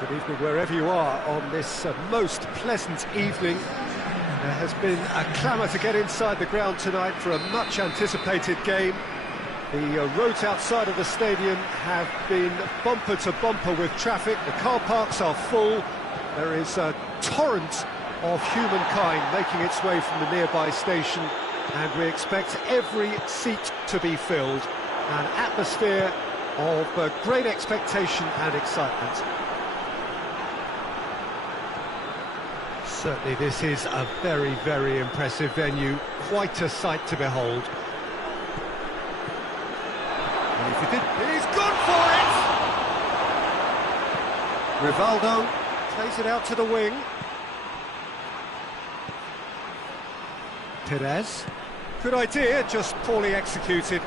Good evening wherever you are on this most pleasant evening. There has been a clamour to get inside the ground tonight for a much anticipated game. The roads outside of the stadium have been bumper to bumper with traffic. The car parks are full. There is a torrent of humankind making its way from the nearby station, and we expect every seat to be filled. An atmosphere of great expectation and excitement. Certainly this is a very, very impressive venue, quite a sight to behold. And if he did, he's gone for it! Rivaldo plays it out to the wing. Perez. Good idea, just poorly executed.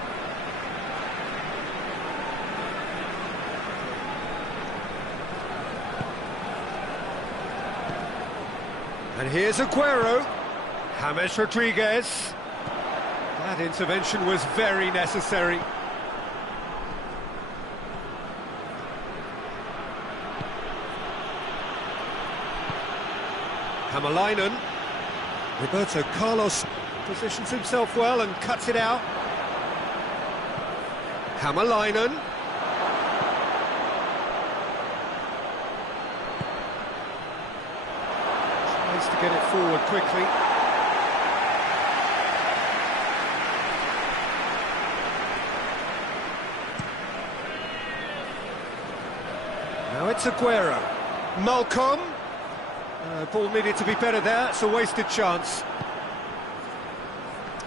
And here's Aguero. James Rodriguez. That intervention was very necessary. Hamalainen. Roberto Carlos positions himself well and cuts it out. Hamalainen. Tries to get it forward quickly. Now it's Aguero. Malcolm. Ball needed to be better there, it's a wasted chance.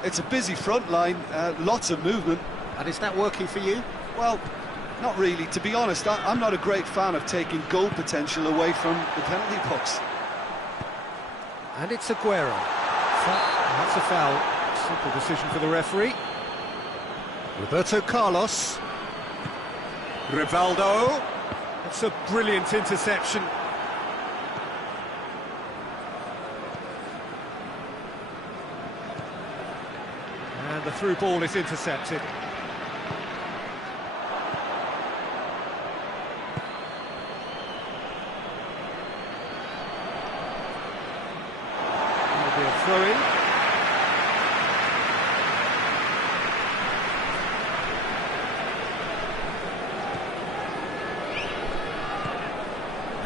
It's a busy front line, lots of movement. And is that working for you? Well, not really. To be honest, I'm not a great fan of taking goal potential away from the penalty box. And it's Aguero. That's a foul. Simple decision for the referee. Roberto Carlos. Rivaldo. That's a brilliant interception. And the through ball is intercepted. That'll be a throw-in.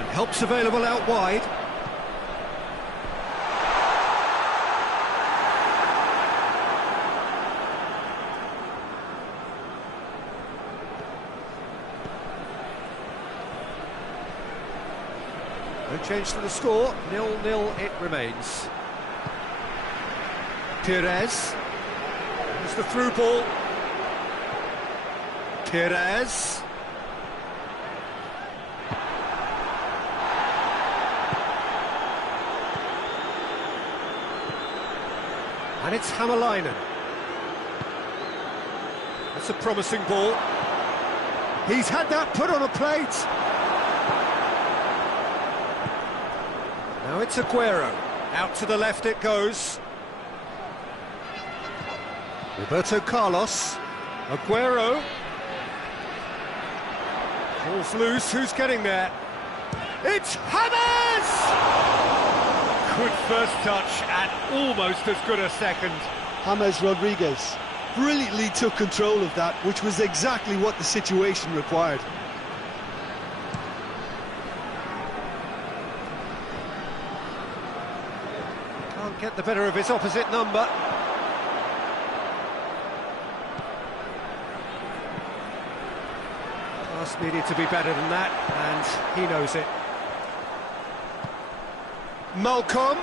And help's available out wide. No change to the score, 0-0 it remains. Perez. There's the through ball. Perez. And it's Hamalainen. That's a promising ball. He's had that put on a plate. Now it's Aguero. Out to the left it goes. Roberto Carlos. Aguero. Ball's loose, who's getting there? It's James! Good first touch and almost as good a second. James Rodriguez brilliantly took control of that, which was exactly what the situation required. Can't get the better of his opposite number. Pass needed to be better than that, and he knows it. Malcolm.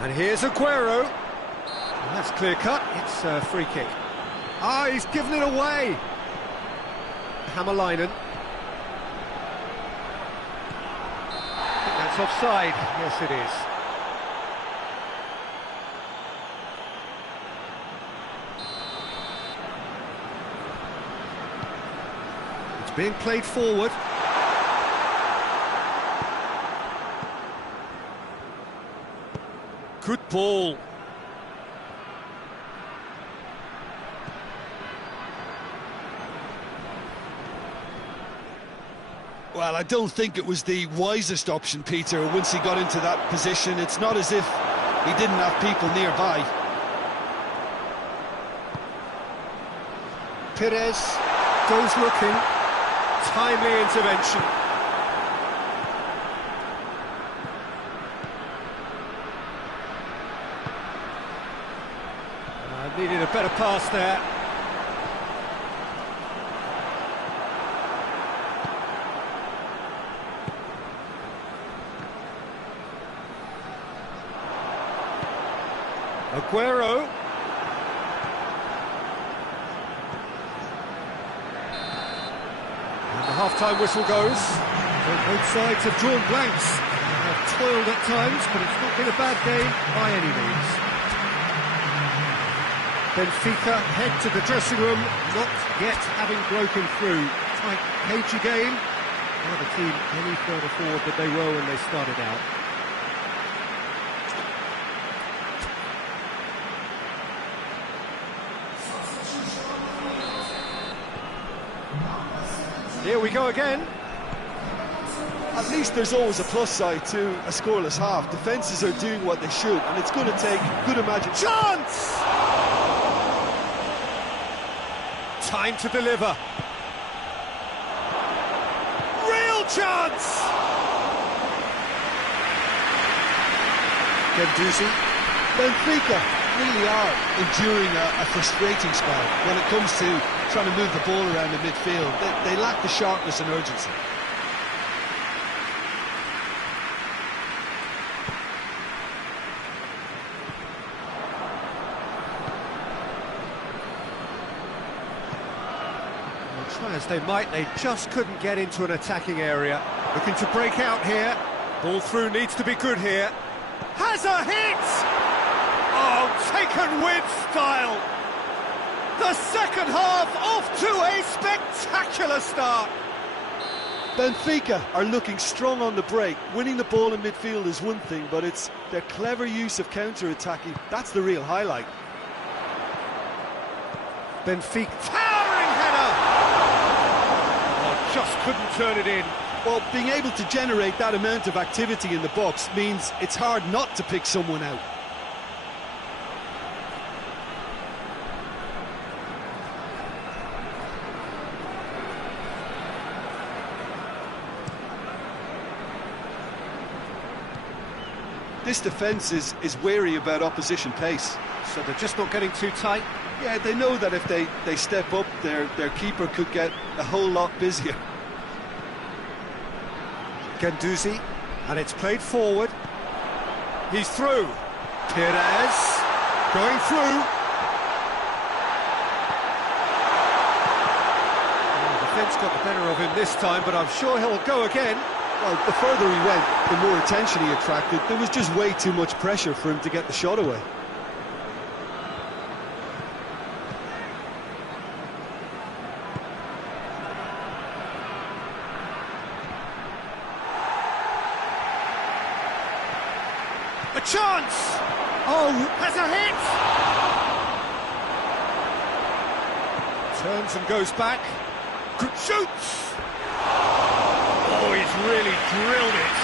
And here's Aguero. And that's clear cut, it's a free kick. Ah, he's given it away. Hamalainen. I think that's offside. Yes, it is. It's being played forward. Good ball. Well, I don't think it was the wisest option, Peter, once he got into that position. It's not as if he didn't have people nearby. Perez goes looking. Timely intervention. Needed a better pass there. Aguero. And the half-time whistle goes. So both sides have drawn blanks. They have toiled at times, but it's not been a bad game by any means. Benfica head to the dressing room, not yet having broken through. Tight, cagey game. Now the team any further forward than they were when they started out. Here we go again. At least there's always a plus side to a scoreless half. Defences are doing what they should, and it's going to take good imagination. Chance! Time to deliver. Real chance! Gendouzi. Benfica really are enduring a frustrating spell when it comes to trying to move the ball around in midfield. They lack the sharpness and urgency. Try as they might, they just couldn't get into an attacking area. Looking to break out here. Ball through needs to be good here. Has a hit! Oh, taken with style. The second half off to a spectacular start. Benfica are looking strong on the break. Winning the ball in midfield is one thing, but it's their clever use of counter-attacking. That's the real highlight. Benfica, towering header! Oh, just couldn't turn it in. Well, being able to generate that amount of activity in the box means it's hard not to pick someone out. This defence is wary about opposition pace. So they're just not getting too tight? Yeah, they know that if they step up, their keeper could get a whole lot busier. Gendouzi, and it's played forward. He's through. Perez, going through. The defence got the better of him this time, but I'm sure he'll go again. Well, the further he went, the more attention he attracted. There was just way too much pressure for him to get the shot away. A chance! Oh, has a hit! Turns and goes back. Shoots! Oh, he's really drilled it.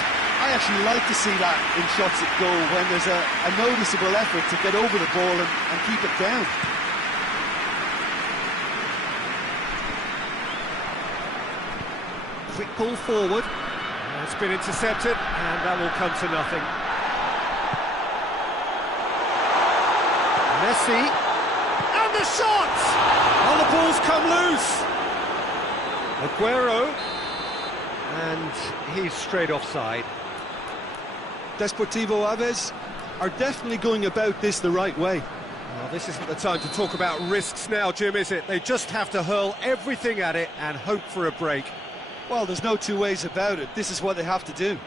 I actually like to see that in shots at goal, when there's a noticeable effort to get over the ball and keep it down. Quick ball forward. It's been intercepted, and that will come to nothing. Messi, and the shot! Oh, the ball's come loose. Aguero, and he's straight offside. Deportivo Aves are definitely going about this the right way. Well, this isn't the time to talk about risks now, Jim, is it? They just have to hurl everything at it and hope for a break. Well, there's no two ways about it. This is what they have to do.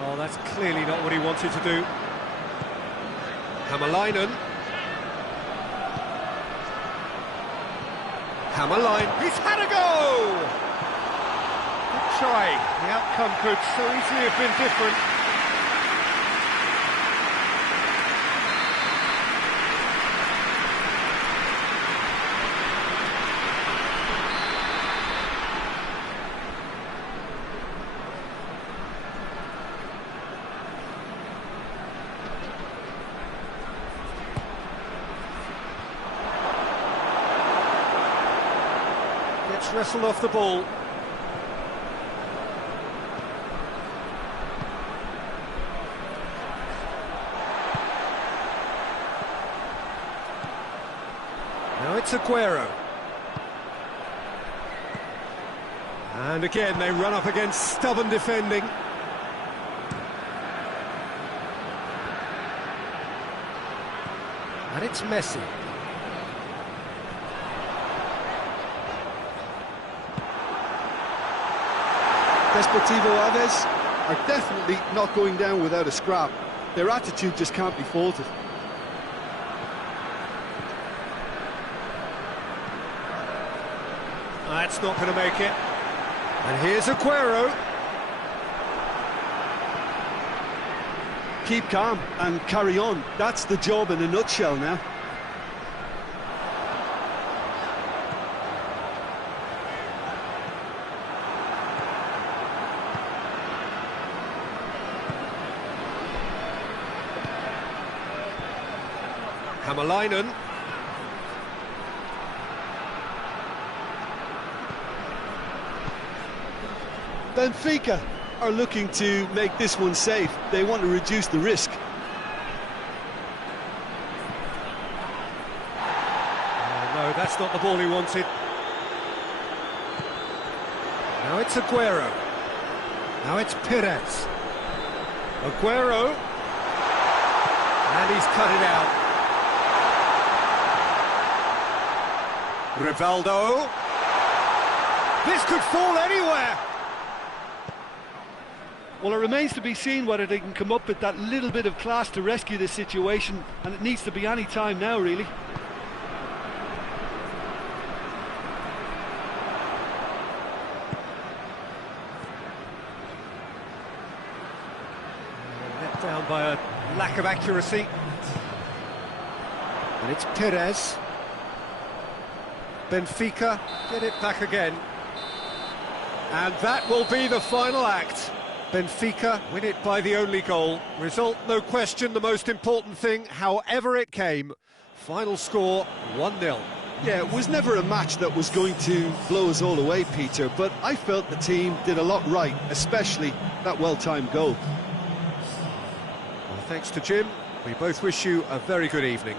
Well, that's clearly not what he wanted to do. Hämäläinen. Hammer line, he's had a go! Good try. The outcome could so easily have been different. Gets wrestled off the ball. Now it's Aguero. And again they run up against stubborn defending. And it's Messi. Deportivo Aves are definitely not going down without a scrap. Their attitude just can't be faulted. That's not going to make it. And here's Aguero. Keep calm and carry on. That's the job in a nutshell now. Hammerleinen. Benfica are looking to make this one safe. They want to reduce the risk. No, that's not the ball he wanted. Now it's Aguero. Now it's Perez. Aguero. And he's cut it out. Rivaldo. This could fall anywhere. Well, it remains to be seen whether they can come up with that little bit of class to rescue this situation, and it needs to be any time now, really. Let down by a lack of accuracy. And it's Perez. Benfica get it back again. And that will be the final act. Benfica win it by the only goal. Result, no question, the most important thing, however it came. Final score, 1-0. Yeah, it was never a match that was going to blow us all away, Peter, but I felt the team did a lot right, especially that well-timed goal. Well, thanks to Jim. We both wish you a very good evening.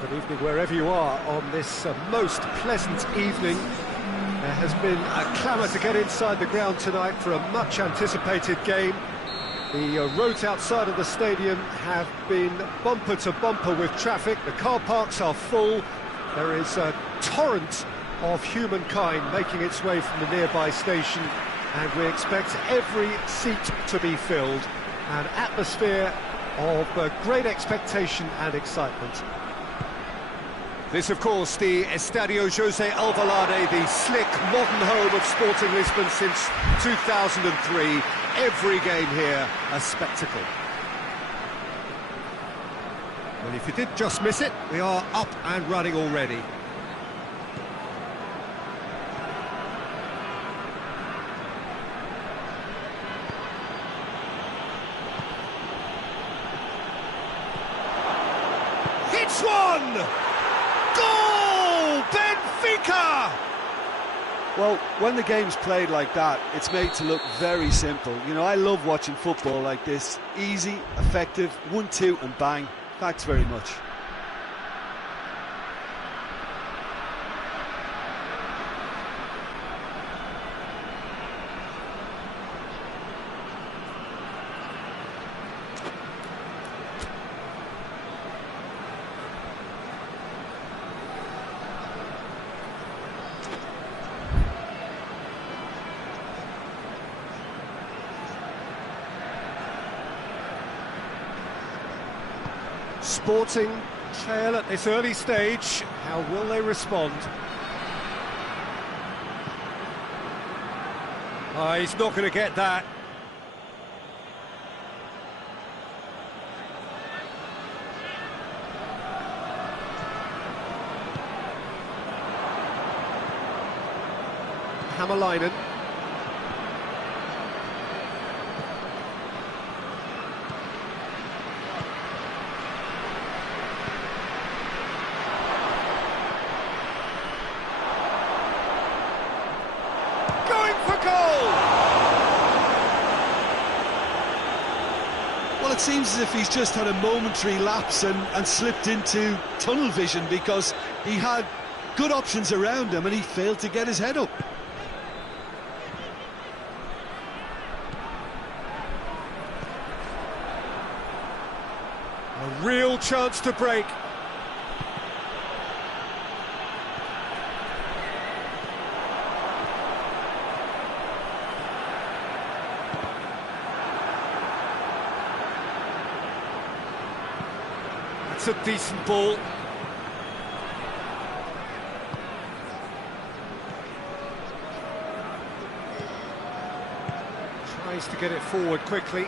Good evening wherever you are on this most pleasant evening. There has been a clamour to get inside the ground tonight for a much-anticipated game. The roads outside of the stadium have been bumper to bumper with traffic. The car parks are full. There is a torrent of humankind making its way from the nearby station, and we expect every seat to be filled. An atmosphere of great expectation and excitement. This, of course, the Estadio José Alvalade, the slick, modern home of Sporting Lisbon since 2003. Every game here, a spectacle. Well, if you did just miss it, we are up and running already. Hits one! Goal! Benfica! Well, when the game's played like that, it's made to look very simple. You know, I love watching football like this. Easy, effective, 1-2 and bang. Thanks very much. Sporting trail at this early stage. How will they respond? He's not going to get that. Hammerleinen. Well, it seems as if he's just had a momentary lapse and slipped into tunnel vision, because he had good options around him and he failed to get his head up. A real chance to break. It's a decent ball. Tries to get it forward quickly.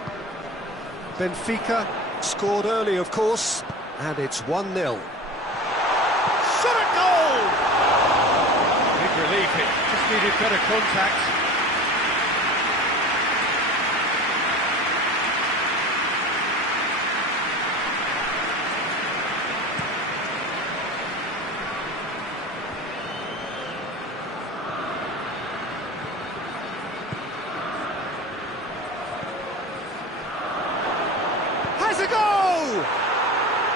Benfica scored early, of course, and it's 1-0. Shot at goal! Big relief, it just needed better contact. Has a goal!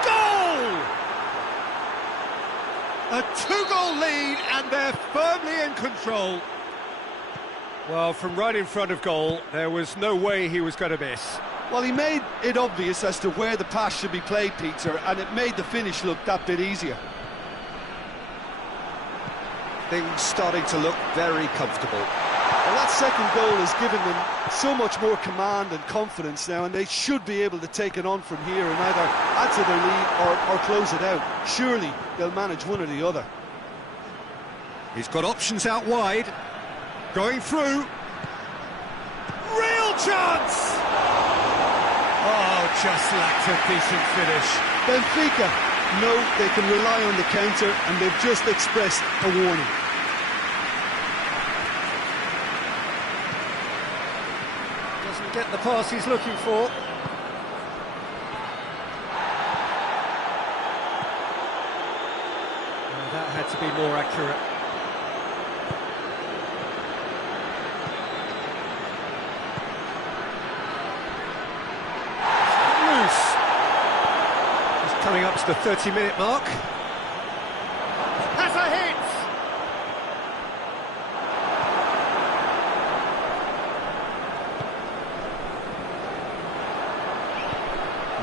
Goal! A two-goal lead, and they're firmly in control. Well, from right in front of goal, there was no way he was going to miss. Well, he made it obvious as to where the pass should be played, Peter, and it made the finish look that bit easier. Things starting to look very comfortable. Well, that second goal has given them so much more command and confidence now, and they should be able to take it on from here and either add to their lead or close it out. Surely they'll manage one or the other. He's got options out wide. Going through. Real chance! Oh, just lacked a decent finish. Benfica know they can rely on the counter, and they've just expressed a warning. Doesn't get the pass he's looking for. That had to be more accurate. Loose. Just coming up to the 30-minute mark.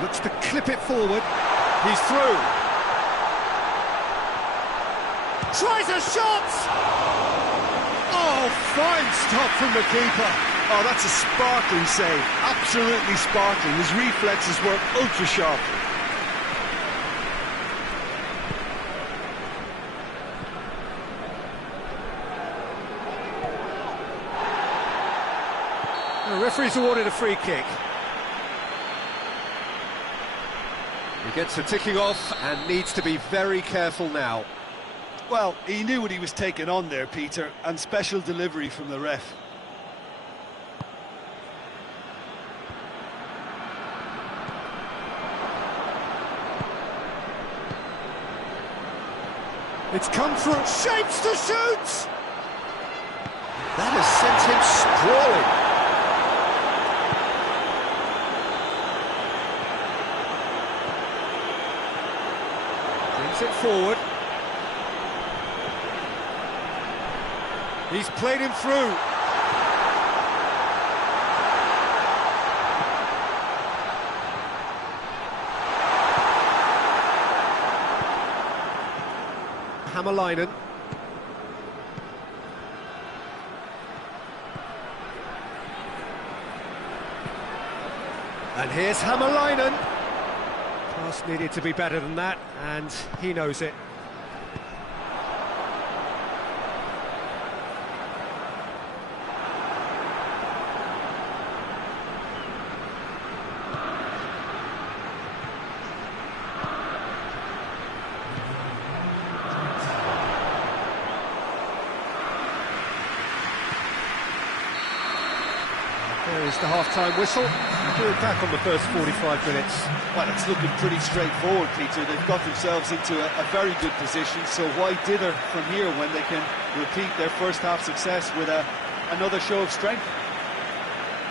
Looks to clip it forward. He's through. Tries a shot! Oh, fine stop from the keeper. Oh, that's a sparkling save. Absolutely sparkling. His reflexes work ultra sharp. The referee's awarded a free kick. He gets the ticking off and needs to be very careful now. Well, he knew what he was taking on there, Peter, and special delivery from the ref. It's come through, shapes to shoot! That has sent him sprawling. Brings it forward. He's played him through. Hämäläinen. And here's Hämäläinen. Pass needed to be better than that, and he knows it. There is the half-time whistle. We're back on the first 45 minutes. Well, it's looking pretty straightforward, Peter. They've got themselves into a very good position, so why dither from here when they can repeat their first-half success with another show of strength?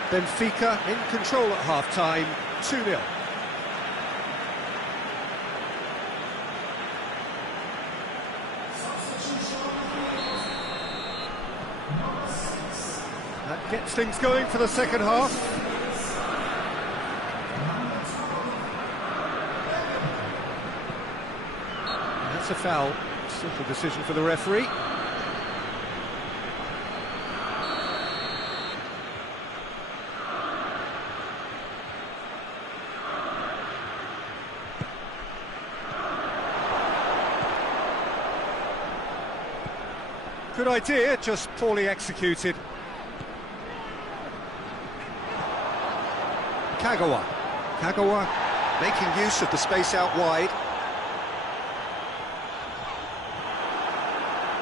Benfica in control at half-time, 2-0. That gets things going for the second half. That's a foul. Simple decision for the referee. Good idea, just poorly executed. Kagawa making use of the space out wide.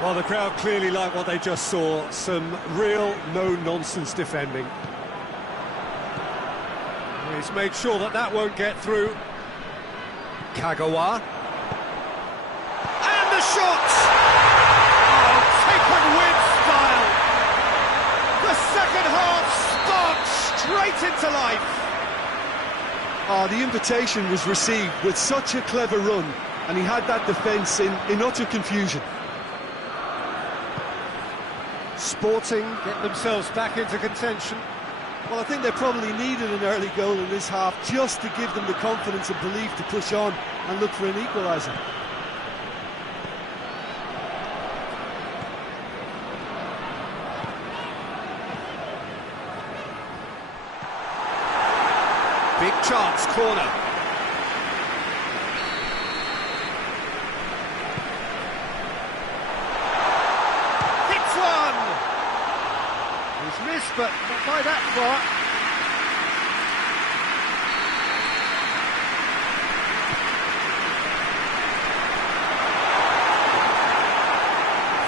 Well, the crowd clearly like what they just saw. Some real no-nonsense defending. He's made sure that that won't get through. Kagawa. And the shot! Oh, taken with style! The second half sparked straight into life. The invitation was received with such a clever run, and he had that defence in utter confusion. Sporting get themselves back into contention. Well, I think they probably needed an early goal in this half just to give them the confidence and belief to push on and look for an equaliser. Big chance, corner. Hits one! He's missed, but not by that far.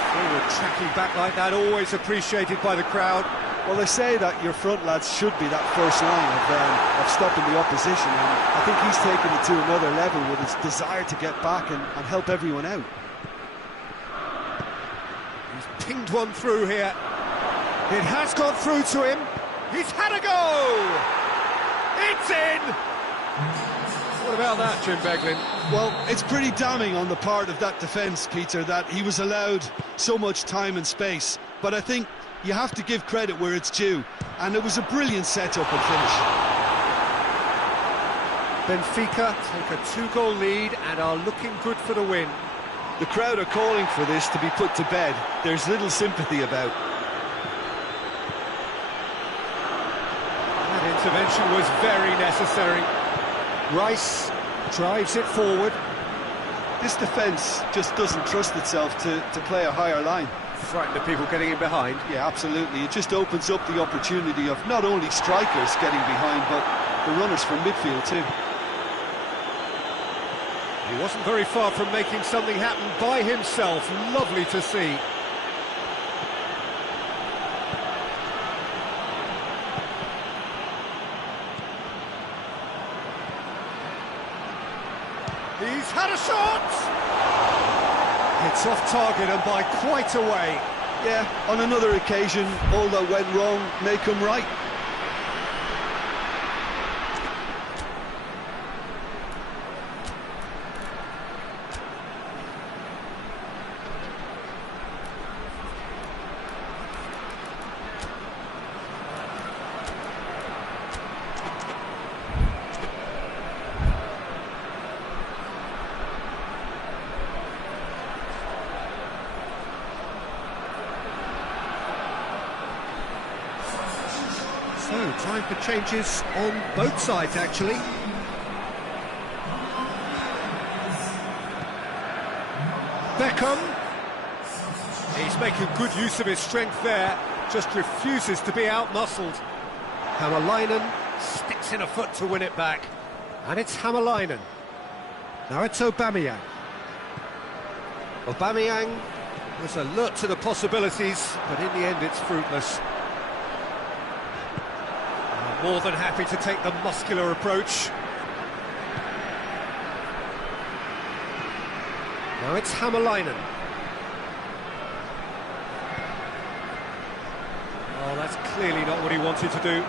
Forward tracking back like that, always appreciated by the crowd. Well, they say that your front lads should be that first line of stopping the opposition, and I think he's taken it to another level with his desire to get back and help everyone out. He's pinged one through here. It has gone through to him. He's had a go! It's in! What about that, Jim Beglin? Well, it's pretty damning on the part of that defence, Peter, that he was allowed so much time and space. But I think you have to give credit where it's due, and it was a brilliant setup and finish. Benfica take a 2-goal lead and are looking good for the win. The crowd are calling for this to be put to bed. There's little sympathy about. That intervention was very necessary. Rice drives it forward. This defence just doesn't trust itself to play a higher line. Frightened of people getting in behind. Yeah, absolutely. It just opens up the opportunity of not only strikers getting behind, but the runners from midfield too. He wasn't very far from making something happen by himself. Lovely to see. He's had a shot! It's off target and by quite a way. Yeah, on another occasion, all that went wrong may come right. So, time for changes on both sides, actually. Beckham. He's making good use of his strength there, just refuses to be out-muscled. Hämäläinen sticks in a foot to win it back. And it's Hämäläinen. Now it's Aubameyang. Aubameyang was alert to the possibilities, but in the end it's fruitless. More than happy to take the muscular approach. Now it's Hämäläinen. Oh, that's clearly not what he wanted to do.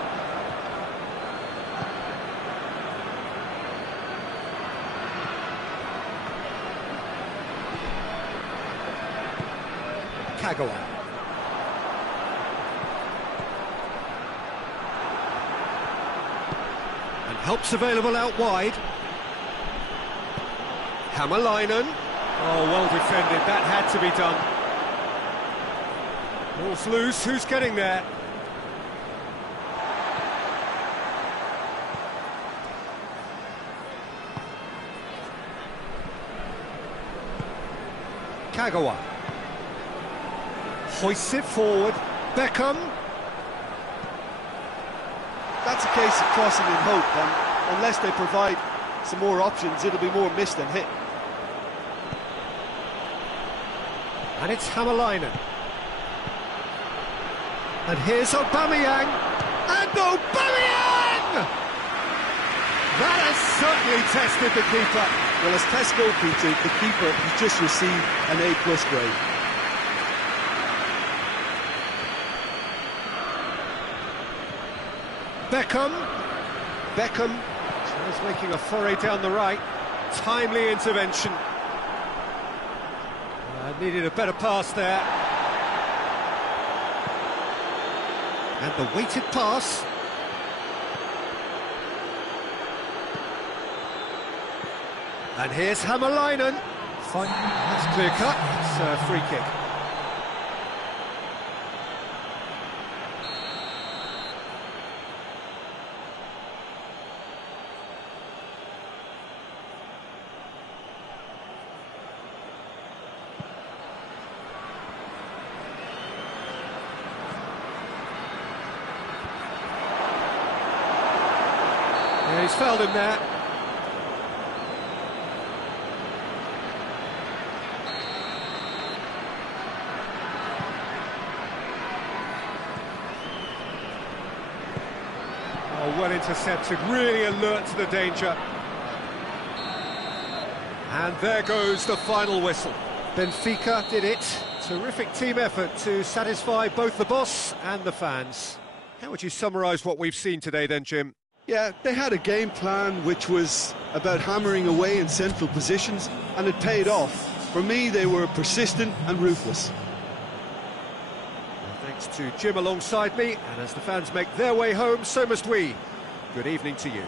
Kagawa. And help's available out wide. Hämäläinen. Oh, well defended, that had to be done. Ball's loose, who's getting there? Kagawa. Hoists it forward. Beckham. That's a case of crossing in hope, and unless they provide some more options, it'll be more missed than hit. And it's Hämäläinen. And here's Aubameyang. And Aubameyang! That has certainly tested the keeper. Well, as tests go, Peter, the keeper has just received an A+ grade. Beckham is making a foray down the right. Timely intervention. Needed a better pass there. And the weighted pass. And here's Hämäläinen. Fine. That's clear cut. It's a free kick. Yeah, he's fouled him there. Oh, well intercepted, really alert to the danger. And there goes the final whistle. Benfica did it. Terrific team effort to satisfy both the boss and the fans. How would you summarise what we've seen today then, Jim? Yeah, they had a game plan which was about hammering away in central positions, and it paid off. For me, they were persistent and ruthless. Well, thanks to Jim alongside me, and as the fans make their way home, so must we. Good evening to you.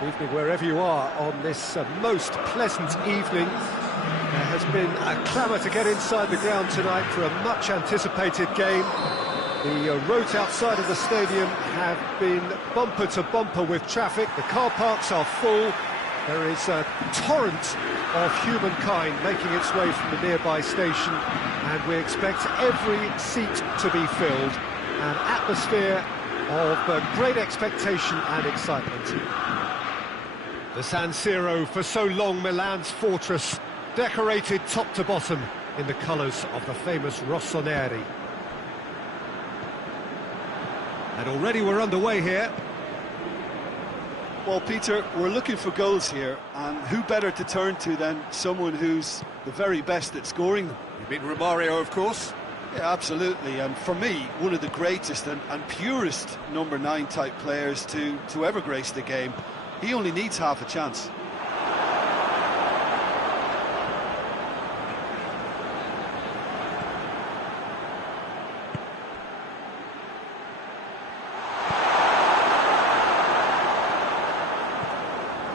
Good evening wherever you are on this most pleasant evening. There has been a clamour to get inside the ground tonight for a much anticipated game. The roads outside of the stadium have been bumper to bumper with traffic. The car parks are full. There is a torrent of humankind making its way from the nearby station, and we expect every seat to be filled. An atmosphere of great expectation and excitement. The San Siro, for so long Milan's fortress, decorated top to bottom in the colours of the famous rossoneri. And already we're underway here. Well, Peter, we're looking for goals here, and who better to turn to than someone who's the very best at scoring them? You mean Romario, of course? Yeah, absolutely, and for me, one of the greatest and purest number 9 type players to ever grace the game. He only needs half a chance.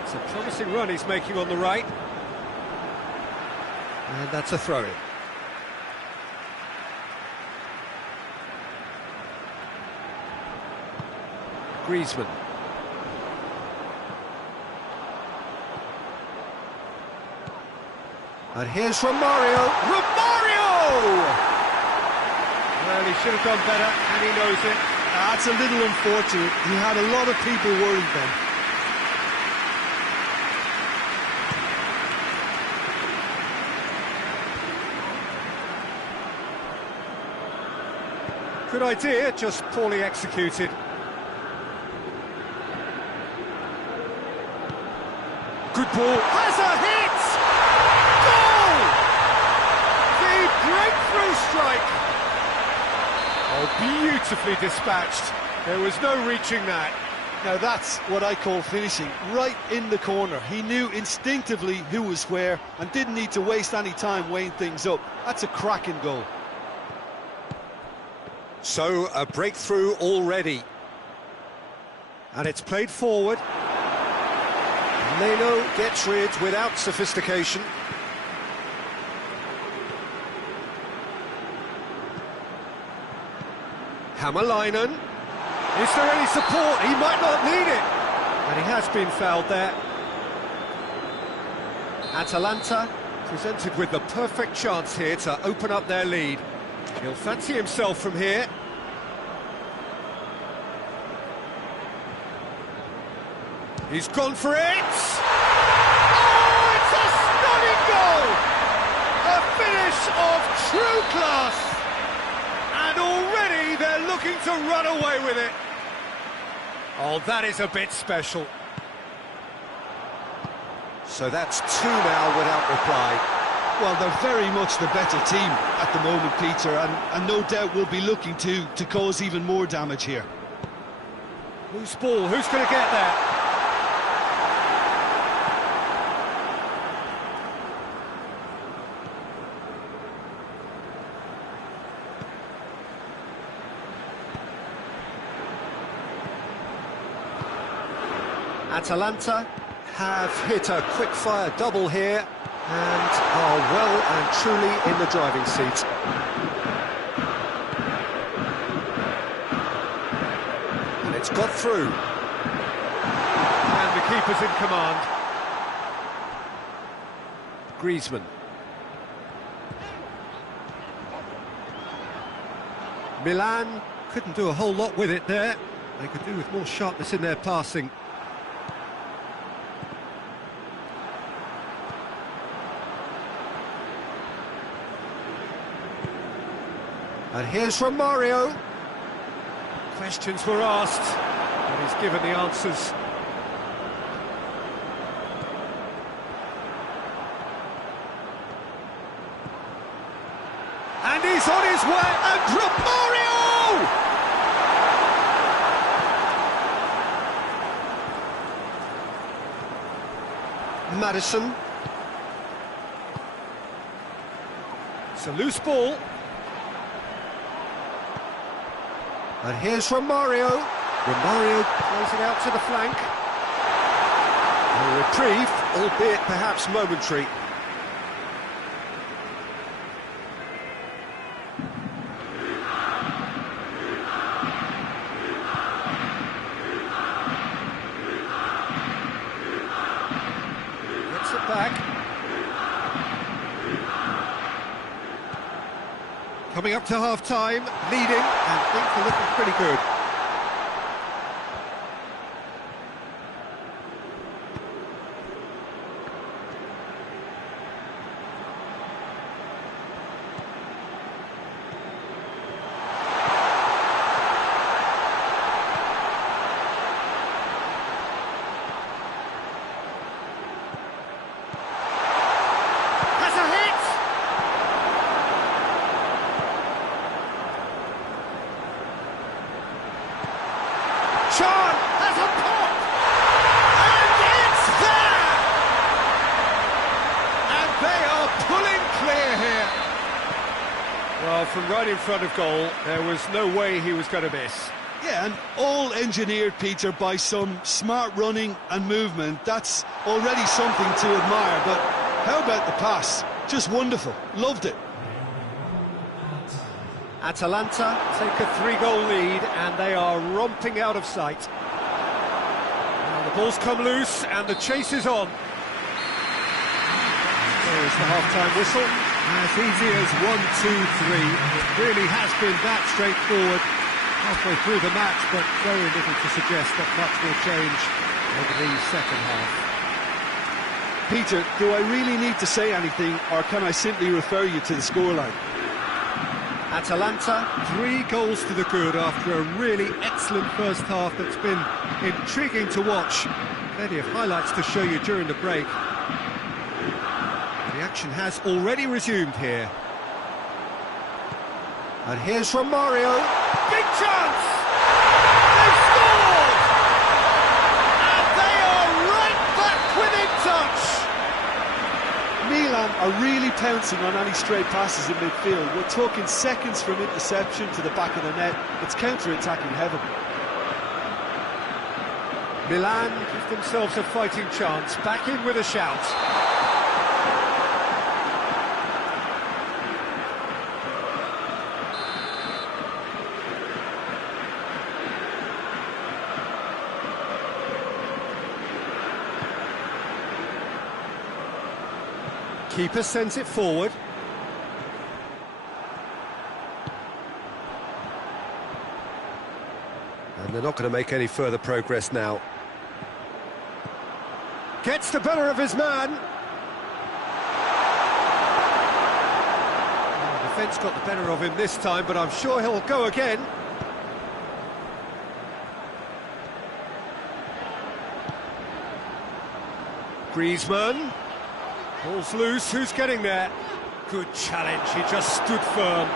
It's a promising run he's making on the right. And that's a throw-in. Griezmann. And here's Romario. Romario! Well, he should have done better, and he knows it. That's a little unfortunate. He had a lot of people worried then. Good idea, just poorly executed. Good ball. Has a hit! Goal! The breakthrough strike. Oh, beautifully dispatched. There was no reaching that. Now that's what I call finishing, right in the corner. He knew instinctively who was where and didn't need to waste any time weighing things up. That's a cracking goal. So, a breakthrough already. And it's played forward. Leno gets rid without sophistication. Hämäläinen. Is there any support? He might not need it. And he has been fouled there. Atalanta presented with the perfect chance here to open up their lead. He'll fancy himself from here. He's gone for it! Oh, it's a stunning goal! A finish of true class! And already they're looking to run away with it. Oh, that is a bit special. So that's 2 now without reply. Well, they're very much the better team at the moment, Peter, and no doubt will be looking to cause even more damage here. Loose ball, who's going to get that? Atalanta have hit a quick-fire double here and are well and truly in the driving seat. And it's got through. And the keeper's in command. Griezmann. Milan couldn't do a whole lot with it there. They could do with more sharpness in their passing. And here's Romario. Questions were asked, and he's given the answers. And he's on his way, and Romario! Madison. It's a loose ball. And here's Romario. Romario plays it out to the flank. reprieve, albeit perhaps momentary. Gets it back. Coming up to half-time, leading, and things are looking pretty good. Sean has a pop, and it's there! And they are pulling clear here. Well, from right in front of goal, there was no way he was going to miss. Yeah, and all engineered, Peter, by some smart running and movement. That's already something to admire, but how about the pass? Just wonderful. Loved it. Atalanta take a 3-goal lead, and they are romping out of sight. Now the ball's come loose, and the chase is on. There's the half-time whistle. As easy as 1, 2, 3. It really has been that straightforward halfway through the match, but very little to suggest that much will change over the second half. Peter, do I really need to say anything, or can I simply refer you to the scoreline? Atalanta, 3 goals to the good after a really excellent first half that's been intriguing to watch. Plenty of highlights to show you during the break. The action has already resumed here. And here's from Mario. Big chance! They've scored! And they are right back within touch! Milan are really pouncing on any stray passes in midfield. We're talking seconds from interception to the back of the net. It's counter-attacking heaven. Milan give themselves a fighting chance, back in with a shout. Keeper sends it forward. And they're not going to make any further progress now. Gets the better of his man. The defence got the better of him this time, but I'm sure he'll go again. Griezmann. Ball's loose, who's getting there? Good challenge, he just stood firm.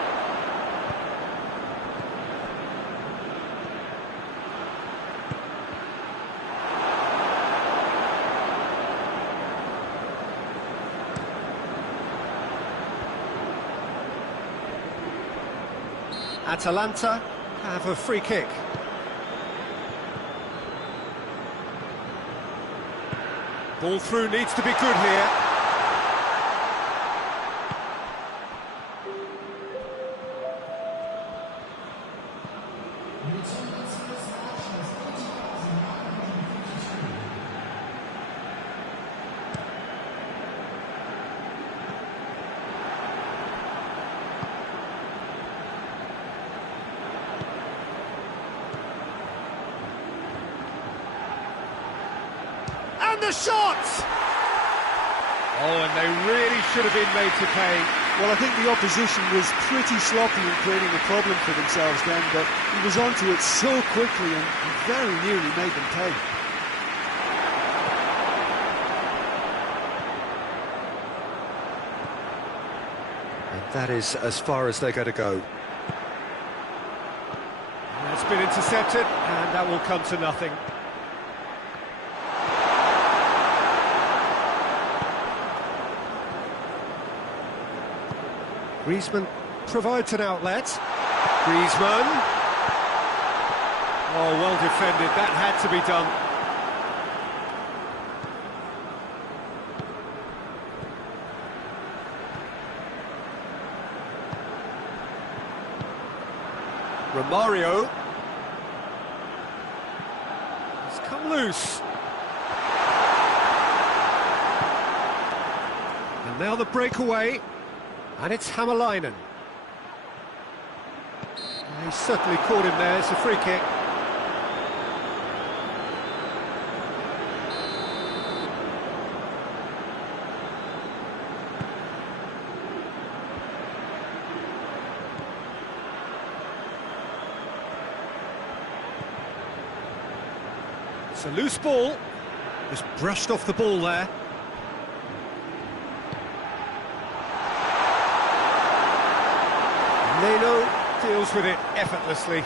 Atalanta have a free kick. Ball through needs to be good here. And the shot! Oh, and they really should have been made to pay. Well, I think the opposition was pretty sloppy in creating a problem for themselves then, but he was onto it so quickly and very nearly made them pay. And that is as far as they're going to go. It's been intercepted, and that will come to nothing. Griezmann provides an outlet. Griezmann. Oh, well defended. That had to be done. Romario. It's come loose. And now the breakaway. And it's Hämäläinen. He certainly caught him there. It's a free kick. It's a loose ball. Just brushed off the ball there. Leno deals with it effortlessly.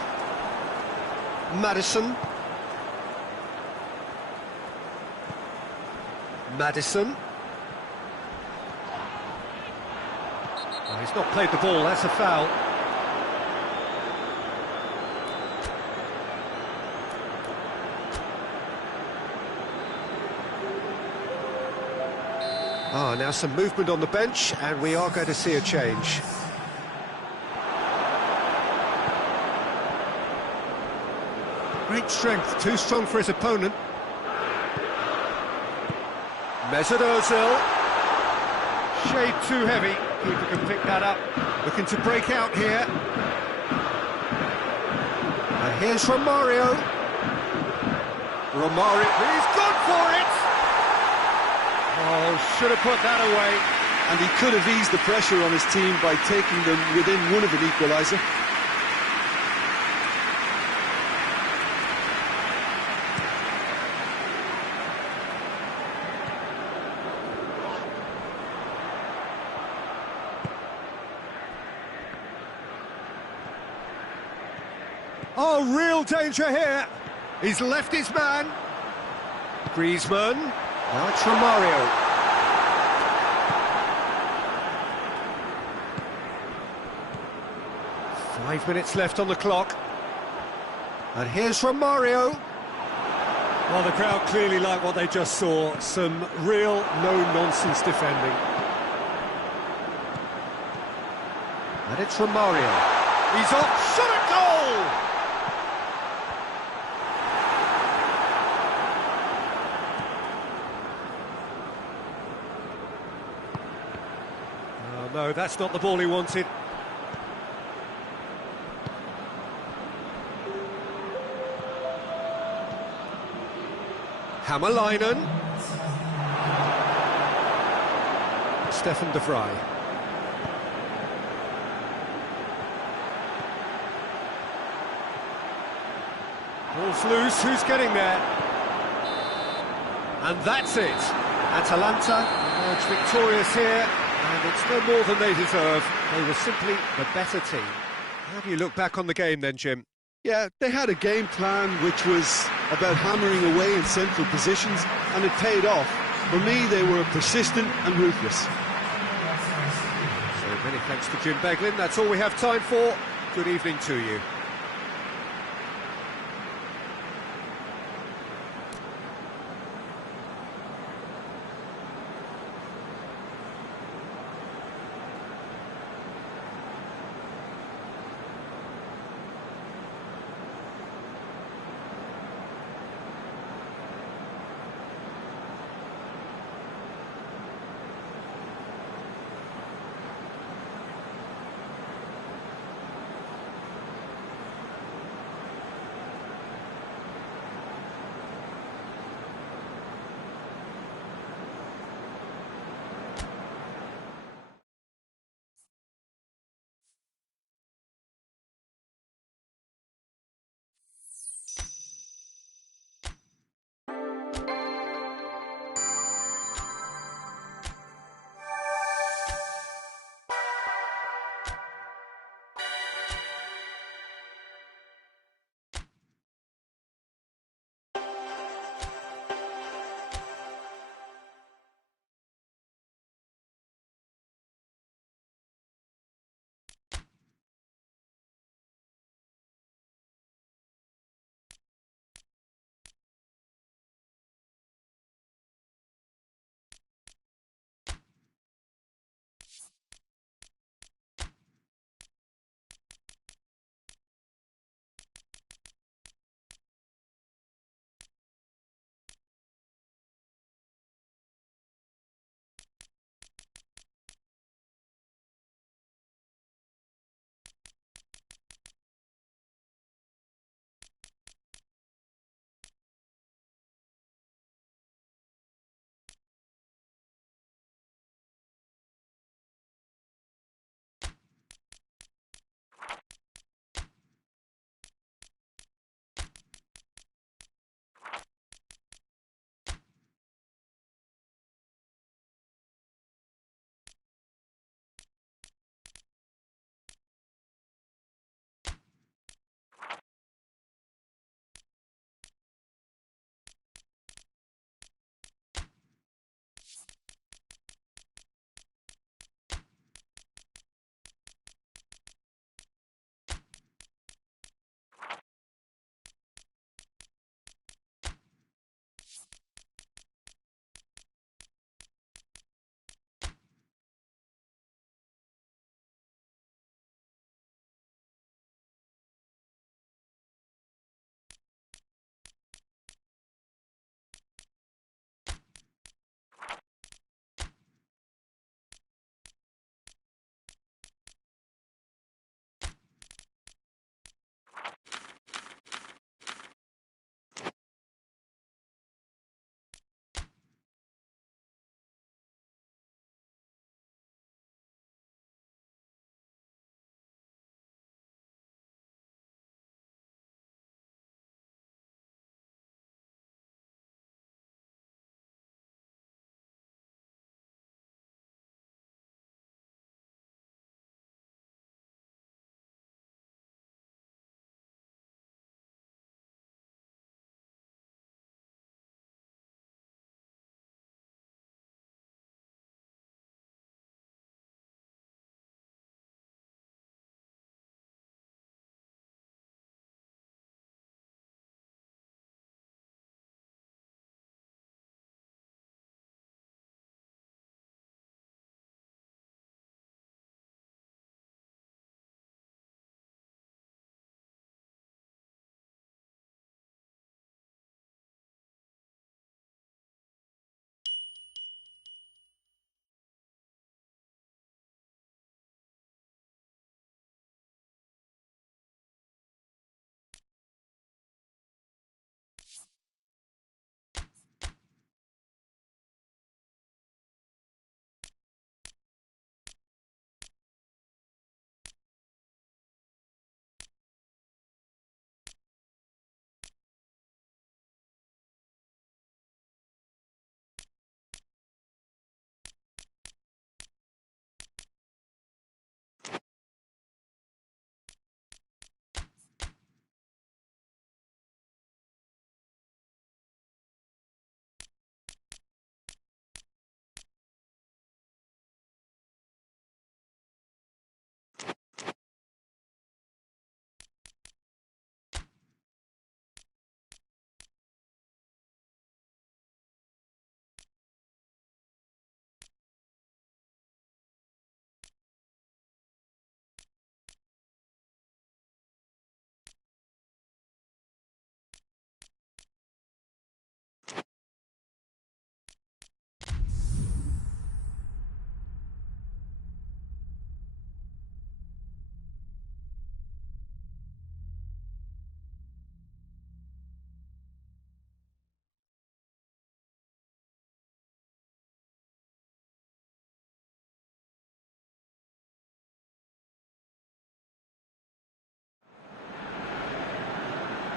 Madison. Madison. Oh, he's not played the ball, that's a foul. Ah, now some movement on the bench, and we are going to see a change. Great strength, too strong for his opponent. Mesut Ozil. Shade too heavy. Keeper can pick that up. Looking to break out here. And here's Romario. Romario, he's gone for it! Oh, should have put that away. And he could have eased the pressure on his team by taking them within one of an equaliser. Oh, real danger here. He's left his man. Griezmann. Now it's Romario. Five minutes left on the clock. And here's Romario. Well, the crowd clearly like what they just saw. Some real no-nonsense defending. And it's Romario. He's off. Shot at goal! No, that's not the ball he wanted. Hämäläinen. Stefan de Vrij. Ball's loose, who's getting there? And that's it. Atalanta emerge victorious here. And it's no more than they deserve. They were simply the better team. How do you look back on the game then, Jim? Yeah, they had a game plan which was about hammering away in central positions, and it paid off. For me, they were persistent and ruthless. So many thanks to Jim Beglin. That's all we have time for. Good evening to you.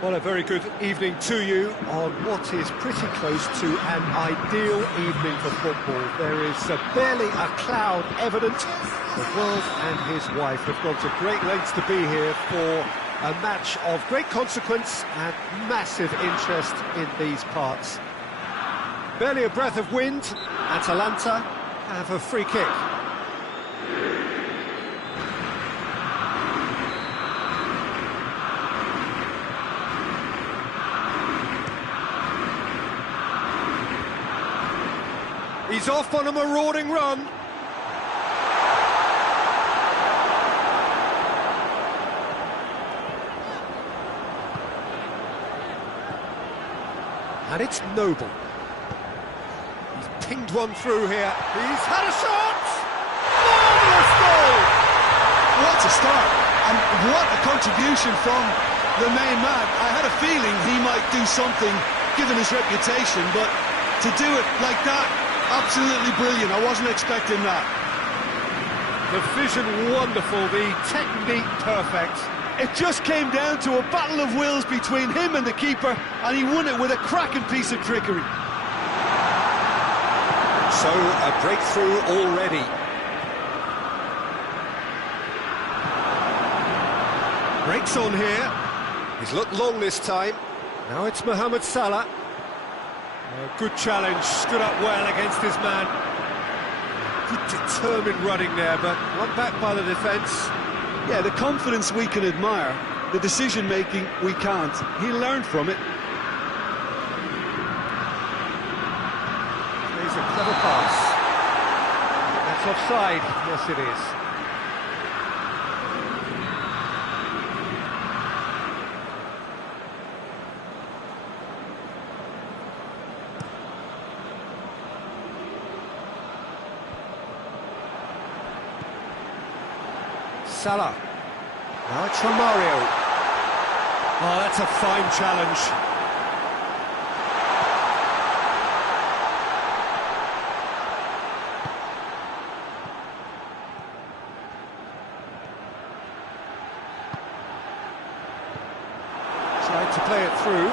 Well, a very good evening to you on what is pretty close to an ideal evening for football. There is barely a cloud evident. The world and his wife have gone to great lengths to be here for a match of great consequence and massive interest in these parts. Barely a breath of wind. Atalanta have a free kick. He's off on a marauding run. And it's Noble. He's pinged one through here. He's had a shot! Marvellous goal! What a start, and what a contribution from the main man. I had a feeling he might do something, given his reputation, but to do it like that, absolutely brilliant. I wasn't expecting that. The vision wonderful, the technique perfect. It just came down to a battle of wills between him and the keeper, and he won it with a cracking piece of trickery. So, a breakthrough already. Breaks on here. He's looked long this time. Now it's Mohamed Salah. A good challenge, stood up well against his man. Good determined running there, but one back by the defence. Yeah, the confidence we can admire, the decision-making we can't. He learned from it. Here's a clever pass. That's offside. Yes, it is. Salah. Now it's Romario. Oh, that's a fine challenge. Tried to play it through.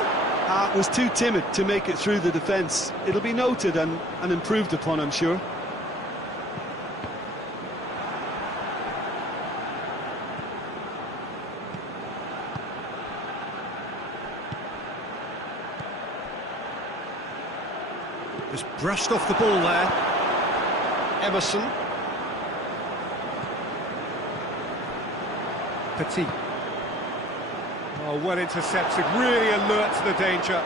Was too timid to make it through the defence. It'll be noted and improved upon, I'm sure. Just brushed off the ball there. Emerson. Petit. Oh, well intercepted, really alert to the danger.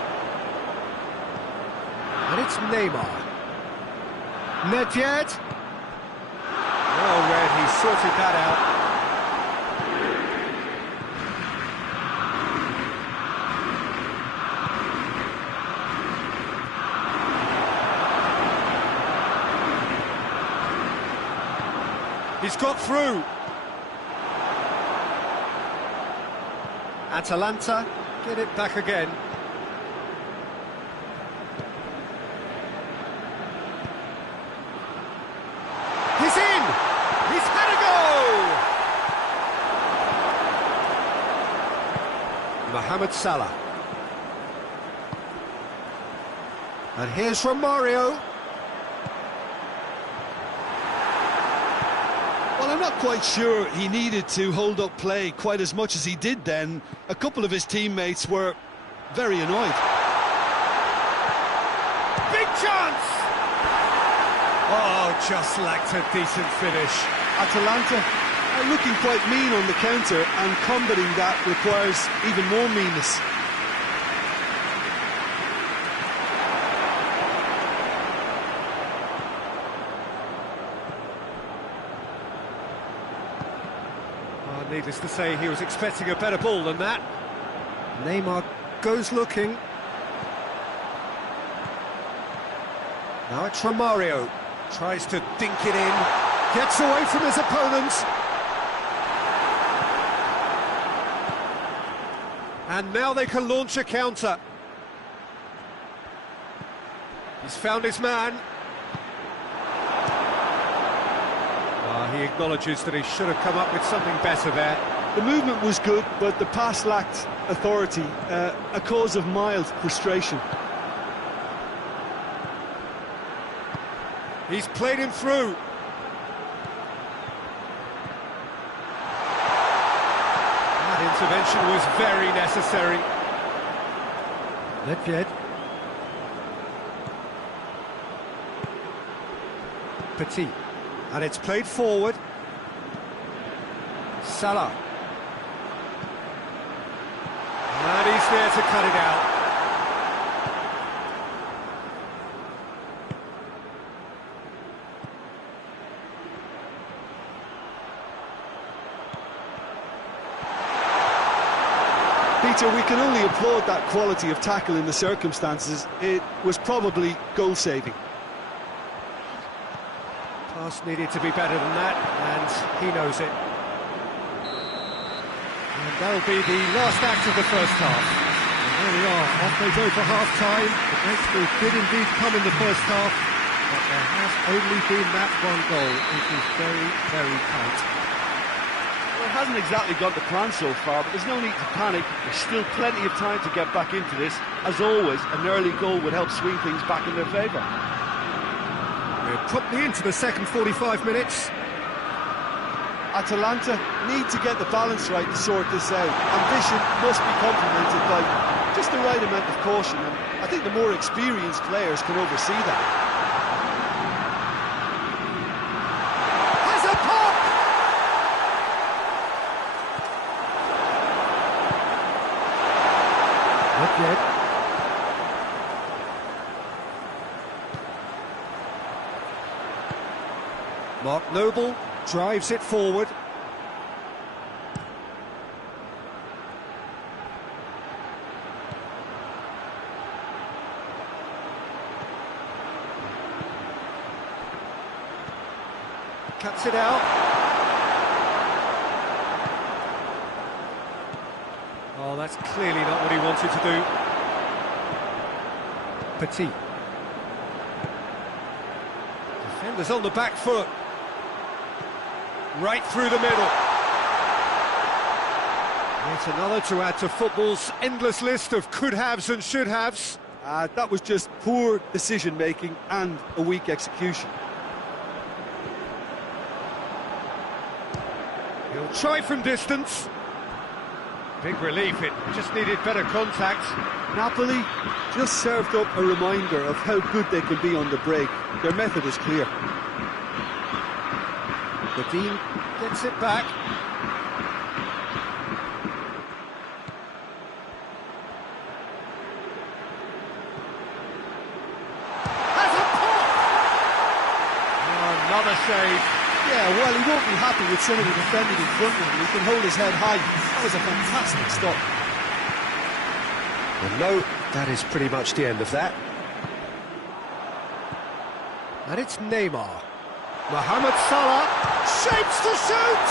And it's Neymar. Nedved. Oh, Red, he sorted that out. He's got through. Atalanta get it back again. He's in! He's had a goal! Mohamed Salah. And here's Romario. Well, I'm not quite sure he needed to hold up play quite as much as he did then. A couple of his teammates were very annoyed. Big chance! Oh, just lacked a decent finish. Atalanta are looking quite mean on the counter, and combating that requires even more meanness. Needless to say, he was expecting a better ball than that. Neymar goes looking. Now it's Romario. Tries to dink it in. Gets away from his opponents. And now they can launch a counter. He's found his man. He acknowledges that he should have come up with something better there. The movement was good, but the pass lacked authority, a cause of mild frustration. He's played him through. That intervention was very necessary. Nedved. Petit. And it's played forward. Salah. And he's there to cut it out. Peter, we can only applaud that quality of tackle in the circumstances. It was probably goal-saving. Pass needed to be better than that, and he knows it. And that'll be the last act of the first half. And there we are, off they go for half-time. The breakthrough did indeed come in the first half, but there has only been that one goal. It is very, very tight. Well, it hasn't exactly got the plan so far, but there's no need to panic. There's still plenty of time to get back into this. As always, an early goal would help swing things back in their favour. We're promptly into the second 45 minutes. Atalanta need to get the balance right to sort this out. Ambition must be complemented by just the right amount of caution, and I think the more experienced players can oversee that. Has a pop! Not yet. Mark Noble drives it forward. Cuts it out. Oh, that's clearly not what he wanted to do. Petit. Defenders on the back foot. Right through the middle. Yet another to add to football's endless list of could-haves and should-haves. That was just poor decision-making and a weak execution. He'll try from distance. Big relief, it just needed better contact. Napoli just served up a reminder of how good they can be on the break. Their method is clear. The Dean gets it back. Has a pop! Oh, another save. Yeah, well, he won't be happy with somebody defending in front of him. He can hold his head high. That was a fantastic stop. Well, no, that is pretty much the end of that. And it's Neymar. Mohamed Salah shapes to shoot!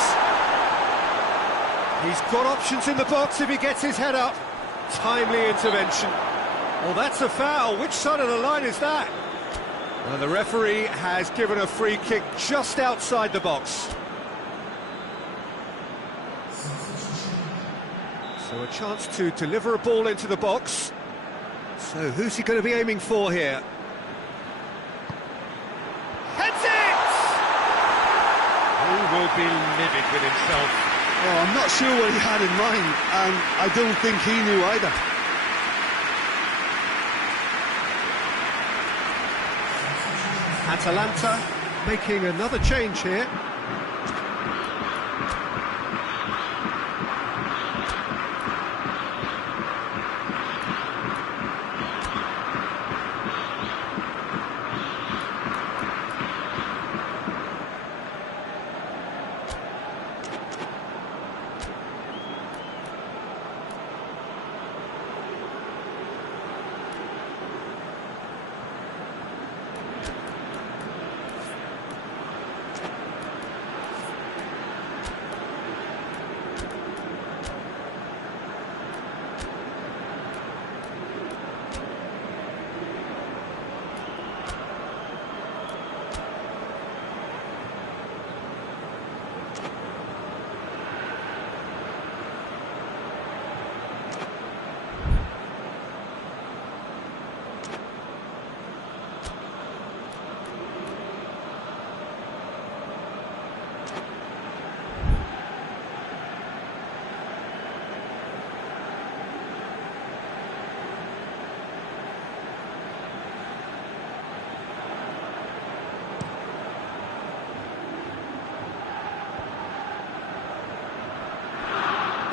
He's got options in the box if he gets his head up. Timely intervention. Well, that's a foul. Which side of the line is that? Well, the referee has given a free kick just outside the box. So a chance to deliver a ball into the box. So who's he going to be aiming for here? Heads it! He will be livid with himself. Oh, I'm not sure what he had in mind, and I don't think he knew either. Atalanta making another change here.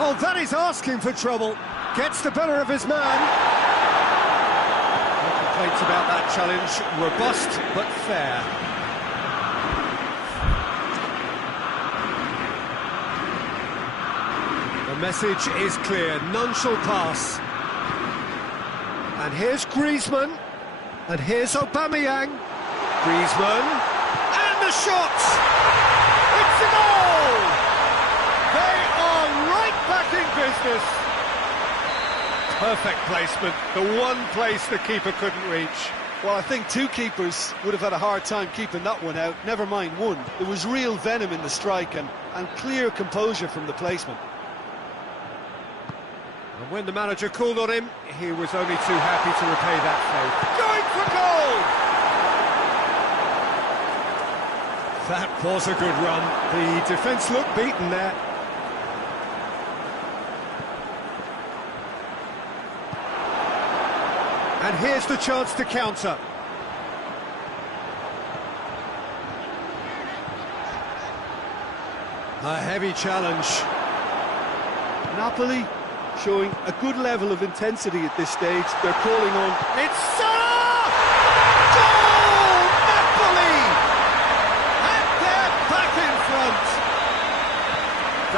Oh, that is asking for trouble. Gets the better of his man. No complaints about that challenge. Robust, but fair. The message is clear. None shall pass. And here's Griezmann. And here's Aubameyang. Griezmann. And the shot! It's a goal! They are right back in business. Perfect placement, the one place the keeper couldn't reach. Well, I think two keepers would have had a hard time keeping that one out, never mind one. There was real venom in the strike and clear composure from the placement. And when the manager called on him, he was only too happy to repay that faith. Going for goal! That was a good run. The defence looked beaten there. And here's the chance to counter. A heavy challenge. Napoli showing a good level of intensity at this stage. They're calling on... It's Salah! Goal! Napoli! And they're back in front.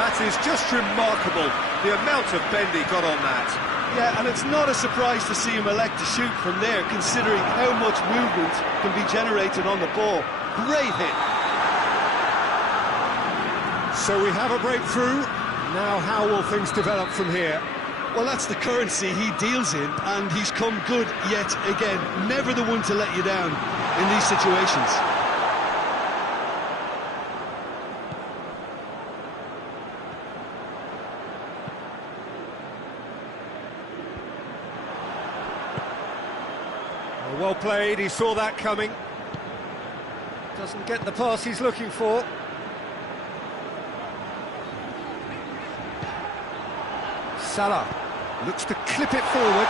That is just remarkable, the amount of bend he got on that. Yeah, and it's not a surprise to see him elect to shoot from there, considering how much movement can be generated on the ball. Great hit. So we have a breakthrough. Now how will things develop from here? Well, that's the currency he deals in, and he's come good yet again. Never the one to let you down in these situations. Well played, he saw that coming. Doesn't get the pass he's looking for. Salah looks to clip it forward.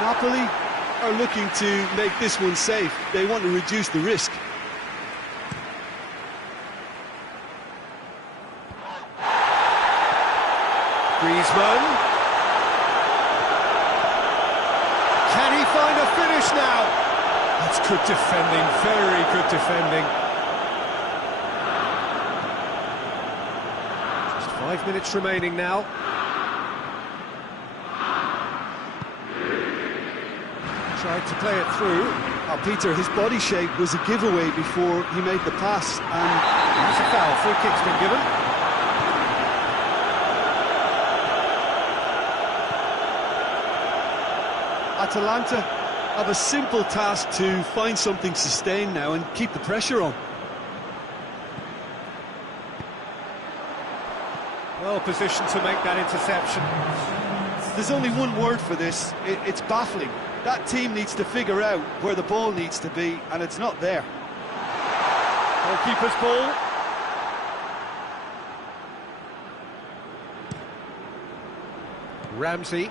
Napoli are looking to make this one safe. They want to reduce the risk. Griezmann. Can he find a finish now? That's good defending, very good defending. Just 5 minutes remaining now. Tried to play it through. Oh, Peter, his body shape was a giveaway before he made the pass, and that's a foul. Free kick's been given. Atalanta have a simple task to find something sustained now and keep the pressure on. Well positioned to make that interception. There's only one word for this, it's baffling. That team needs to figure out where the ball needs to be, and it's not there. Goalkeeper's ball. Ramsey.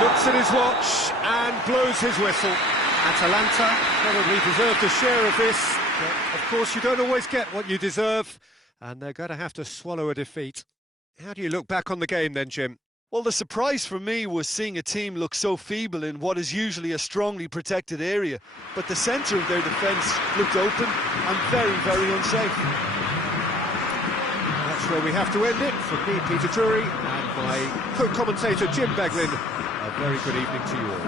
Looks at his watch and blows his whistle. Atalanta probably deserved a share of this, but of course you don't always get what you deserve, and they're going to have to swallow a defeat. How do you look back on the game then, Jim? Well, the surprise for me was seeing a team look so feeble in what is usually a strongly protected area, but the centre of their defence looked open and very, very unsafe. That's where we have to end it. From me, Peter Drury, and my co-commentator Jim Beglin. A very good evening to you all.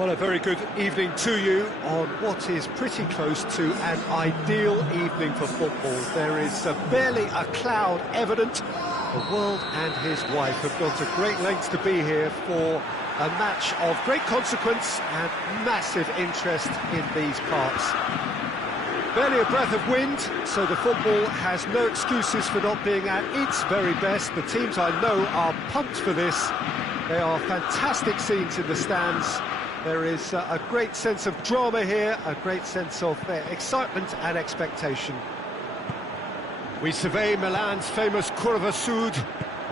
Well, a very good evening to you on what is pretty close to an ideal evening for football. There is barely a cloud evident. The world and his wife have gone to great lengths to be here for a match of great consequence and massive interest in these parts. Barely a breath of wind, so the football has no excuses for not being at its very best. The teams I know are pumped for this. They are fantastic scenes in the stands. There is a great sense of drama here, a great sense of excitement and expectation. We survey Milan's famous Curva Sud,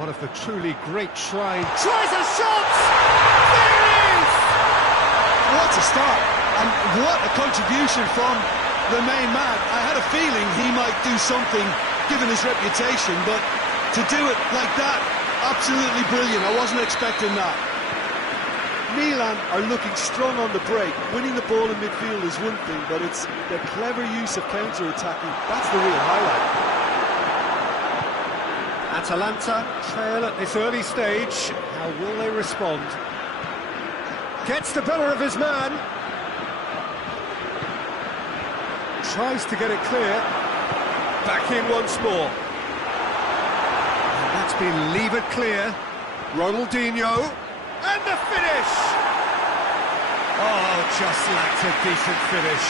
one of the truly great shrines. Tries a shot! There it is! What a start, and what a contribution from the main man. I had a feeling he might do something, given his reputation, but to do it like that, absolutely brilliant. I wasn't expecting that. Milan are looking strong on the break. Winning the ball in midfield is one thing, but it's their clever use of counter-attacking. That's the real highlight. Atalanta trail at this early stage. How will they respond? Gets the better of his man. Tries to get it clear. Back in once more. And that's been levered clear. Ronaldinho. And the finish! Oh, just lacked a decent finish.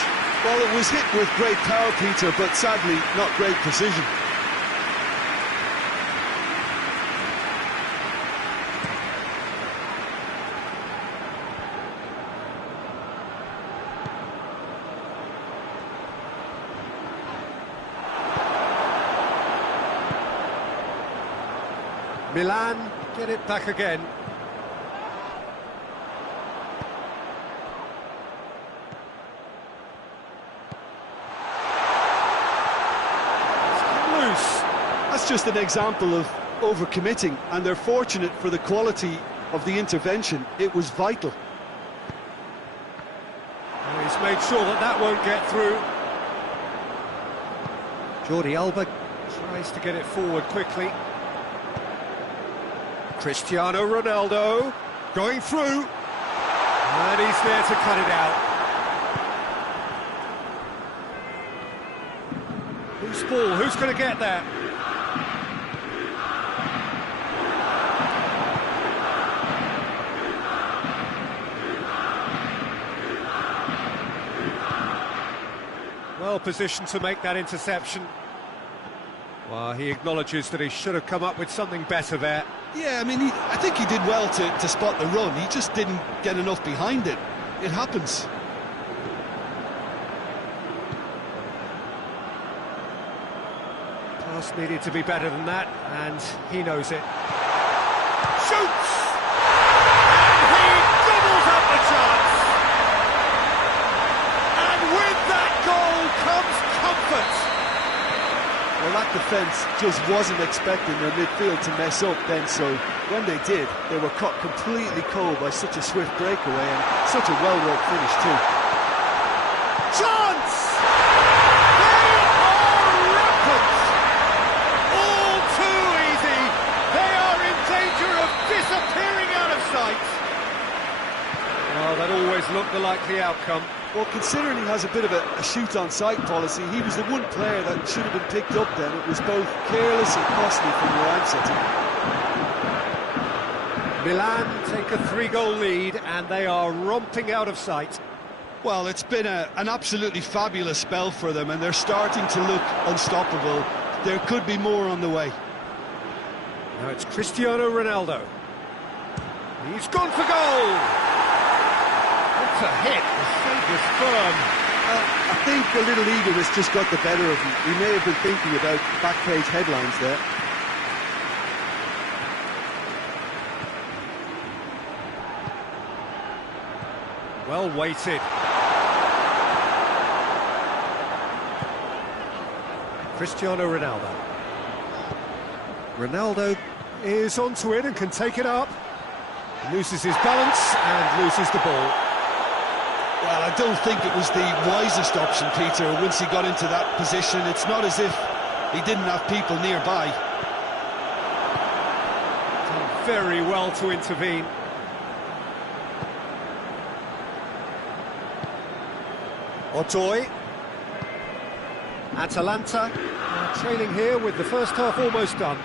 Well, it was hit with great power, Peter, but sadly not great precision. Milan get it back again. That's just an example of overcommitting, and they're fortunate for the quality of the intervention. It was vital. And he's made sure that that won't get through. Jordi Alba tries to get it forward quickly. Cristiano Ronaldo going through, and he's there to cut it out. Who's ball? Who's going to get that? Well positioned to make that interception. Well, he acknowledges that he should have come up with something better there. Yeah, I mean, I think he did well to spot the run. He just didn't get enough behind it. It happens. Pass needed to be better than that, and he knows it. Shoots! And he doubles up the chance! And with that goal comes comfort! Well, that defence just wasn't expecting their midfield to mess up then, so when they did, they were caught completely cold by such a swift breakaway and such a well-worked finish too. Chance! They are rampant! All too easy! They are in danger of disappearing out of sight! Well, that always looked the likely outcome. Well, considering he has a bit of a shoot-on-sight policy, he was the one player that should have been picked up then. It was both careless and costly from where I'm sitting. Milan take a 3-goal lead, and they are romping out of sight. Well, it's been an absolutely fabulous spell for them, and they're starting to look unstoppable. There could be more on the way. Now it's Cristiano Ronaldo. He's gone for goal! What a hit! The save was firm. I think a little eagerness just got the better of him. He may have been thinking about back-page headlines there. Well weighted. Cristiano Ronaldo. Ronaldo is onto it and can take it up. Loses his balance and loses the ball. Well, I don't think it was the wisest option, Peter, once he got into that position. It's not as if he didn't have people nearby. Done very well to intervene. Otoy. Atalanta trailing here with the first half almost done.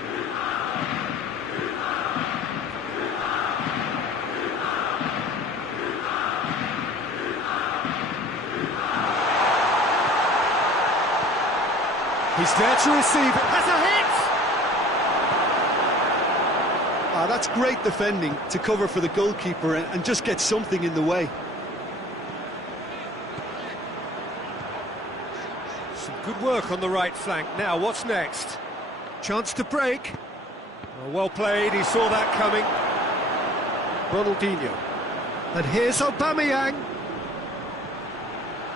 He's there to receive it. Has a hit! That's great defending to cover for the goalkeeper and just get something in the way. Some good work on the right flank. Now, what's next? Chance to break. Well played, he saw that coming. Ronaldinho. And here's Aubameyang.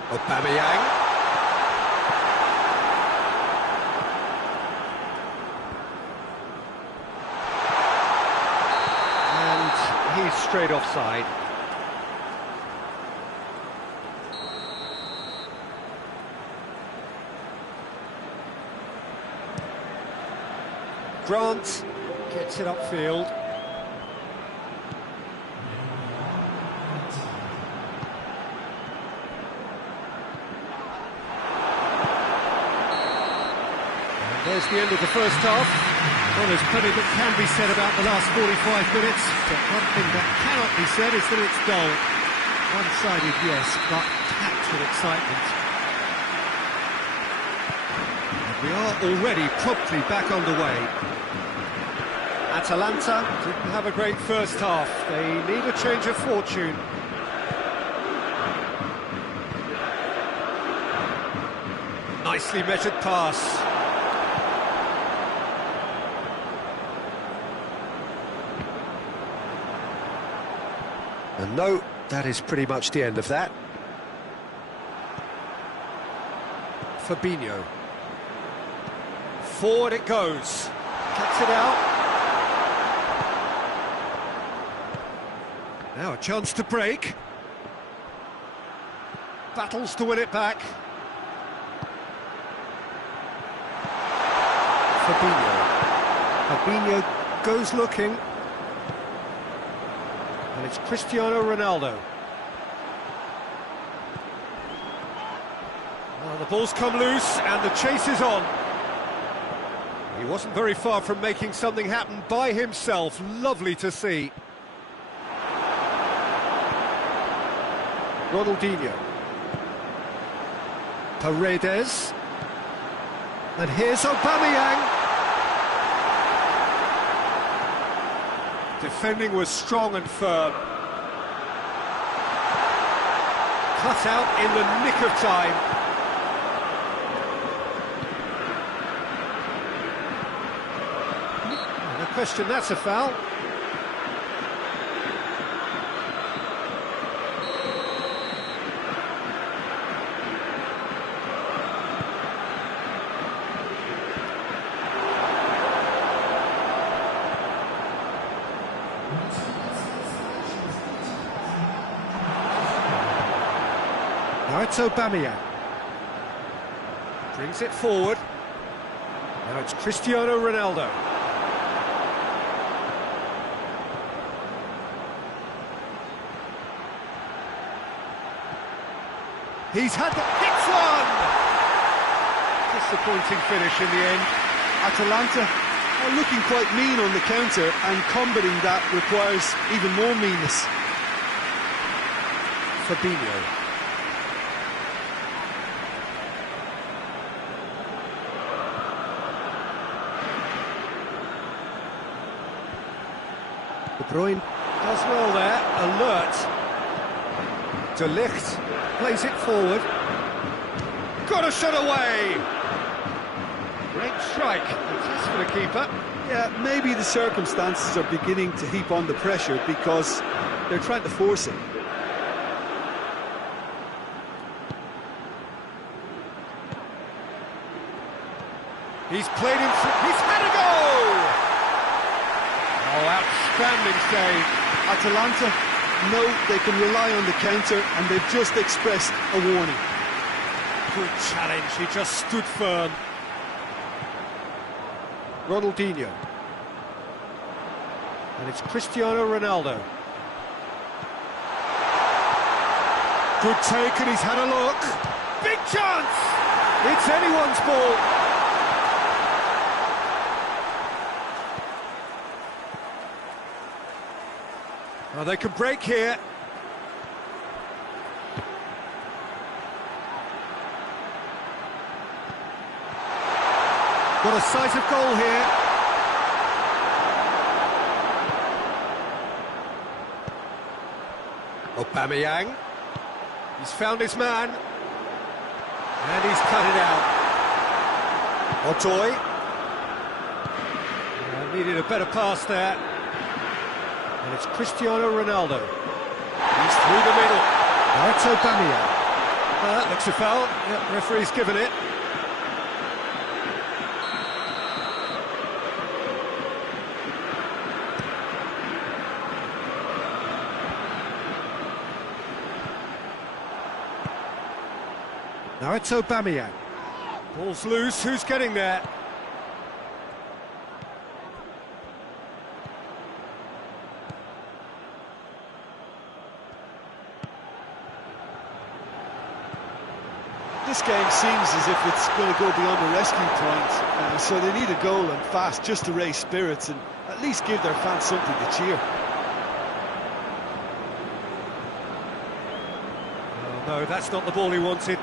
Aubameyang. He's straight offside. Grant gets it upfield. And there's the end of the first half. Well, there's plenty that can be said about the last 45 minutes, but one thing that cannot be said is that it's dull. One-sided, yes, but packed with excitement. And we are already promptly back underway. Atalanta didn't have a great first half. They need a change of fortune. Nicely measured pass. And no, that is pretty much the end of that. Fabinho. Forward it goes. Cuts it out. Now a chance to break. Battles to win it back. Fabinho. Fabinho goes looking. And it's Cristiano Ronaldo. Well, the ball's come loose and the chase is on. He wasn't very far from making something happen by himself. Lovely to see. Ronaldinho. Paredes. And here's Aubameyang. Defending was strong and firm. Cut out in the nick of time. No question, that's a foul. Now it's Aubameyang. Brings it forward. Now it's Cristiano Ronaldo. He's had the hit one! Disappointing finish in the end. Atalanta are looking quite mean on the counter, and combating that requires even more meanness. Fabinho. De Bruyne does well there, alert. De Ligt plays it forward. Got a shot away! Great strike, a test for the keeper. Yeah, maybe the circumstances are beginning to heap on the pressure because they're trying to force it. He's played him through, he's had a goal! Oh, outstanding save. Atalanta know they can rely on the counter, and they've just expressed a warning. Good challenge, he just stood firm. Ronaldinho. And it's Cristiano Ronaldo. Good take, and he's had a look. big chance! It's anyone's ball. Oh, they can break here. Got a sight of goal here. Aubameyang. He's found his man. And he's cut it out. Otoy. Needed a better pass there. And it's Cristiano Ronaldo. He's through the middle. Now it's Aubameyang. That looks a foul. Yep, referee's given it. Now it's Aubameyang. Ball's loose, who's getting there? This game seems as if it's going to go beyond the rescue point, so they need a goal and fast just to raise spirits and at least give their fans something to cheer. Oh, no, that's not the ball he wanted.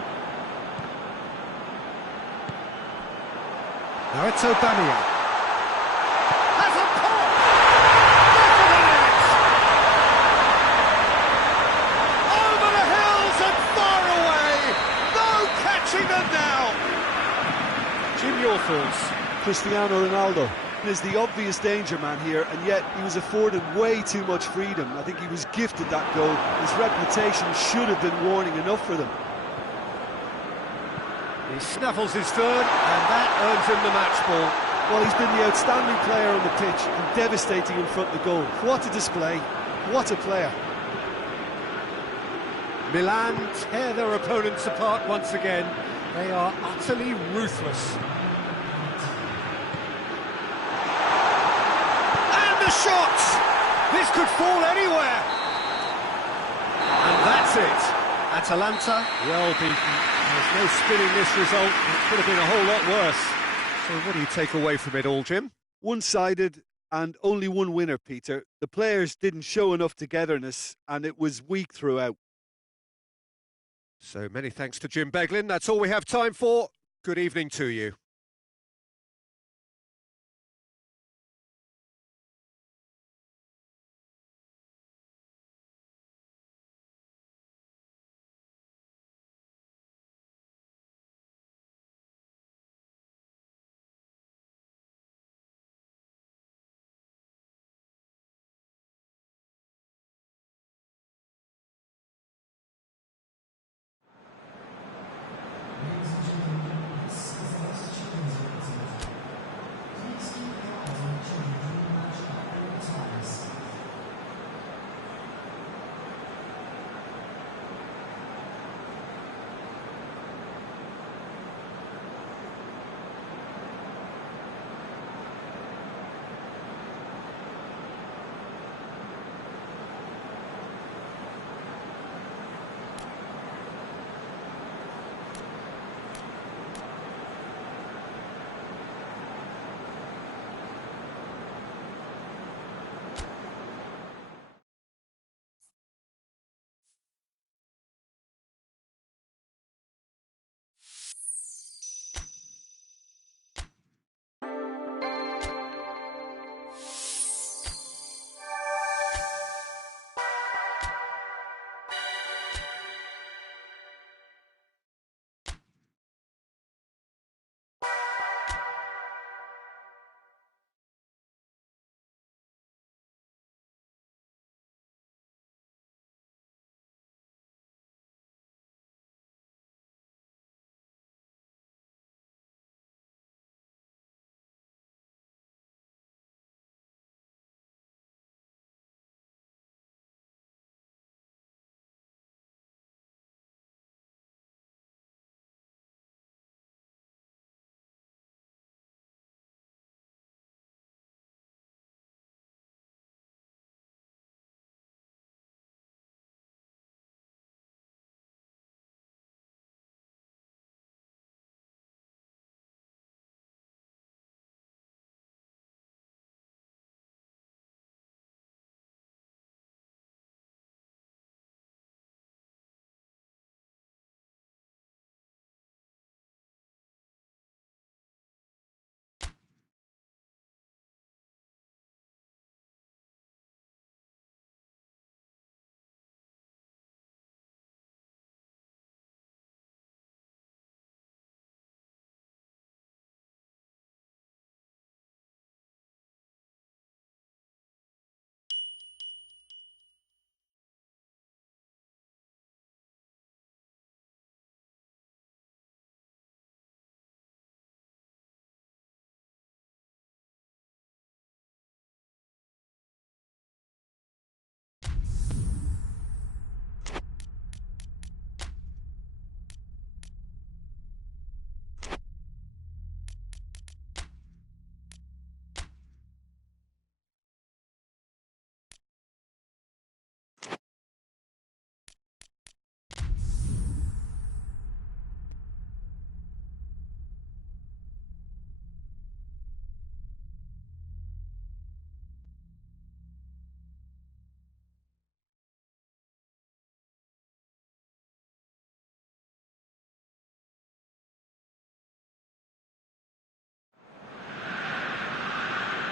Now it's Aubameyang. Has a pop! Over the hills and far away! No catching them now! Jim, your thoughts? Cristiano Ronaldo is the obvious danger man here, and yet he was afforded way too much freedom. I think he was gifted that goal. His reputation should have been warning enough for them. He snaffles his third, and that earns him the match ball. Well, he's been the outstanding player on the pitch and devastating in front of the goal. What a display, what a player. Milan tear their opponents apart once again. They are utterly ruthless. And the shot! This could fall anywhere! And that's it. Atalanta, well beaten. There's no spinning this result. It could have been a whole lot worse. So what do you take away from it all, Jim? One-sided and only one winner, Peter. The players didn't show enough togetherness and it was weak throughout. So many thanks to Jim Beglin. That's all we have time for. Good evening to you.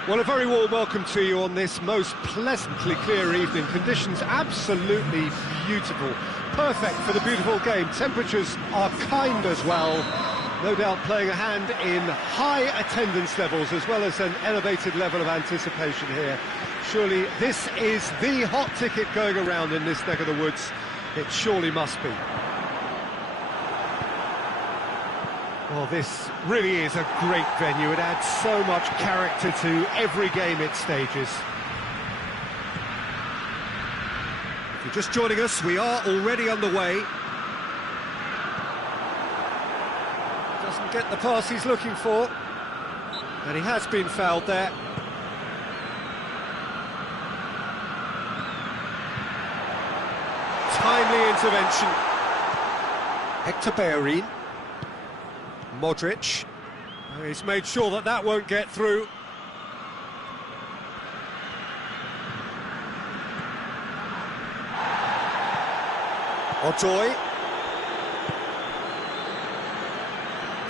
Well, a very warm welcome to you on this most pleasantly clear evening. Conditions absolutely beautiful. Perfect for the beautiful game. Temperatures are kind as well. No doubt playing a hand in high attendance levels as well as an elevated level of anticipation here. Surely this is the hot ticket going around in this neck of the woods. It surely must be. Well, this really is a great venue. It adds so much character to every game it stages. If you're just joining us, we are already underway. Doesn't get the pass he's looking for. And he has been fouled there. Timely intervention. Hector Bellerin. Modric. He's made sure that that won't get through. Odoi.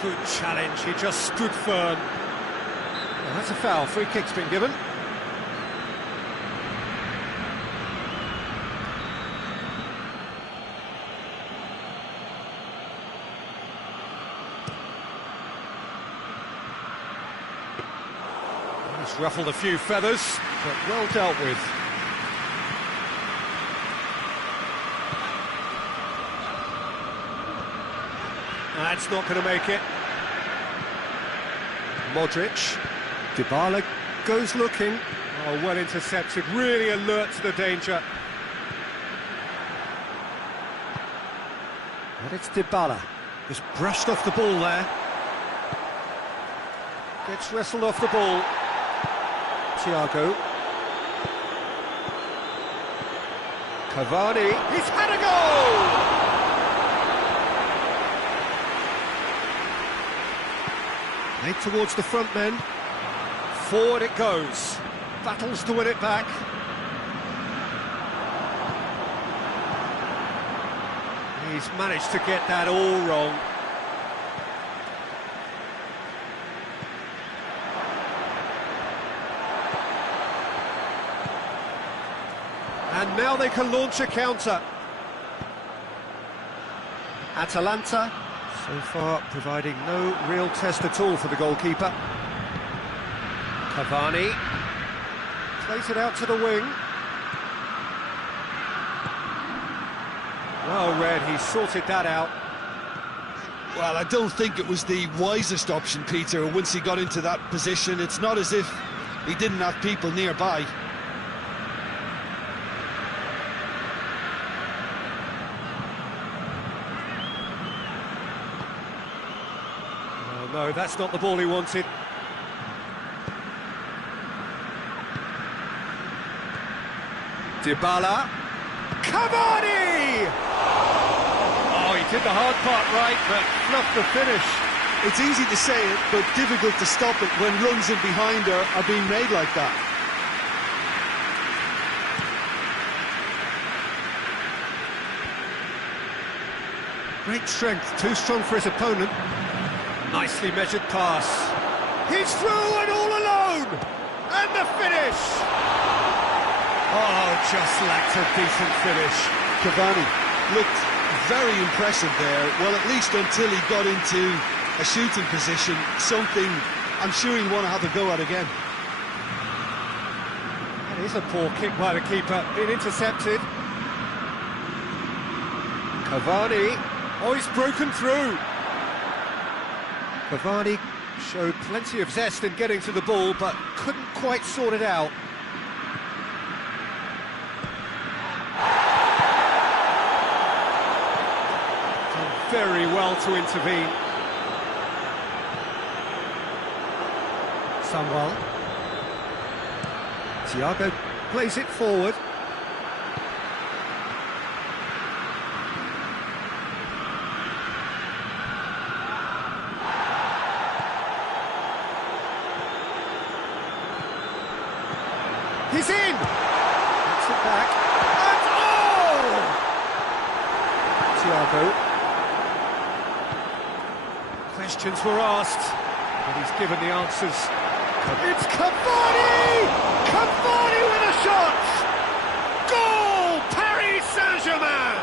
Good challenge, he just stood firm. Well, that's a foul, free kick's been given. He's ruffled a few feathers, but well dealt with. That's not going to make it. Modric. Dybala goes looking. Oh, well intercepted, really alert to the danger. And it's Dybala. Just brushed off the ball there. Gets wrestled off the ball. Thiago. Cavani. He's had a goal! Made towards the front men. Forward it goes. Battles to win it back. He's managed to get that all wrong. And now they can launch a counter. Atalanta, so far providing no real test at all for the goalkeeper. Cavani plays it out to the wing. Well read, he sorted that out. Well, I don't think it was the wisest option, Peter, once he got into that position. It's not as if he didn't have people nearby. No, that's not the ball he wanted. Dybala. Cavani! Oh, he did the hard part right, but fluffed the finish. It's easy to say it, but difficult to stop it when runs in behind are being made like that. Great strength, too strong for his opponent. Nicely measured pass. He's through and all alone! And the finish! Oh, just lacked a decent finish. Cavani looked very impressive there, well, at least until he got into a shooting position, something I'm sure he'll want to have a go at again. That is a poor kick by the keeper, been intercepted. Cavani, oh, he's broken through. Cavani showed plenty of zest in getting to the ball, but couldn't quite sort it out. Done very well to intervene. Samuel. Thiago plays it forward. He's in! Gets it back. And oh! Thiago. Questions were asked, but he's given the answers It's Cavani! Cavani with a shot! Goal! Paris Saint-Germain!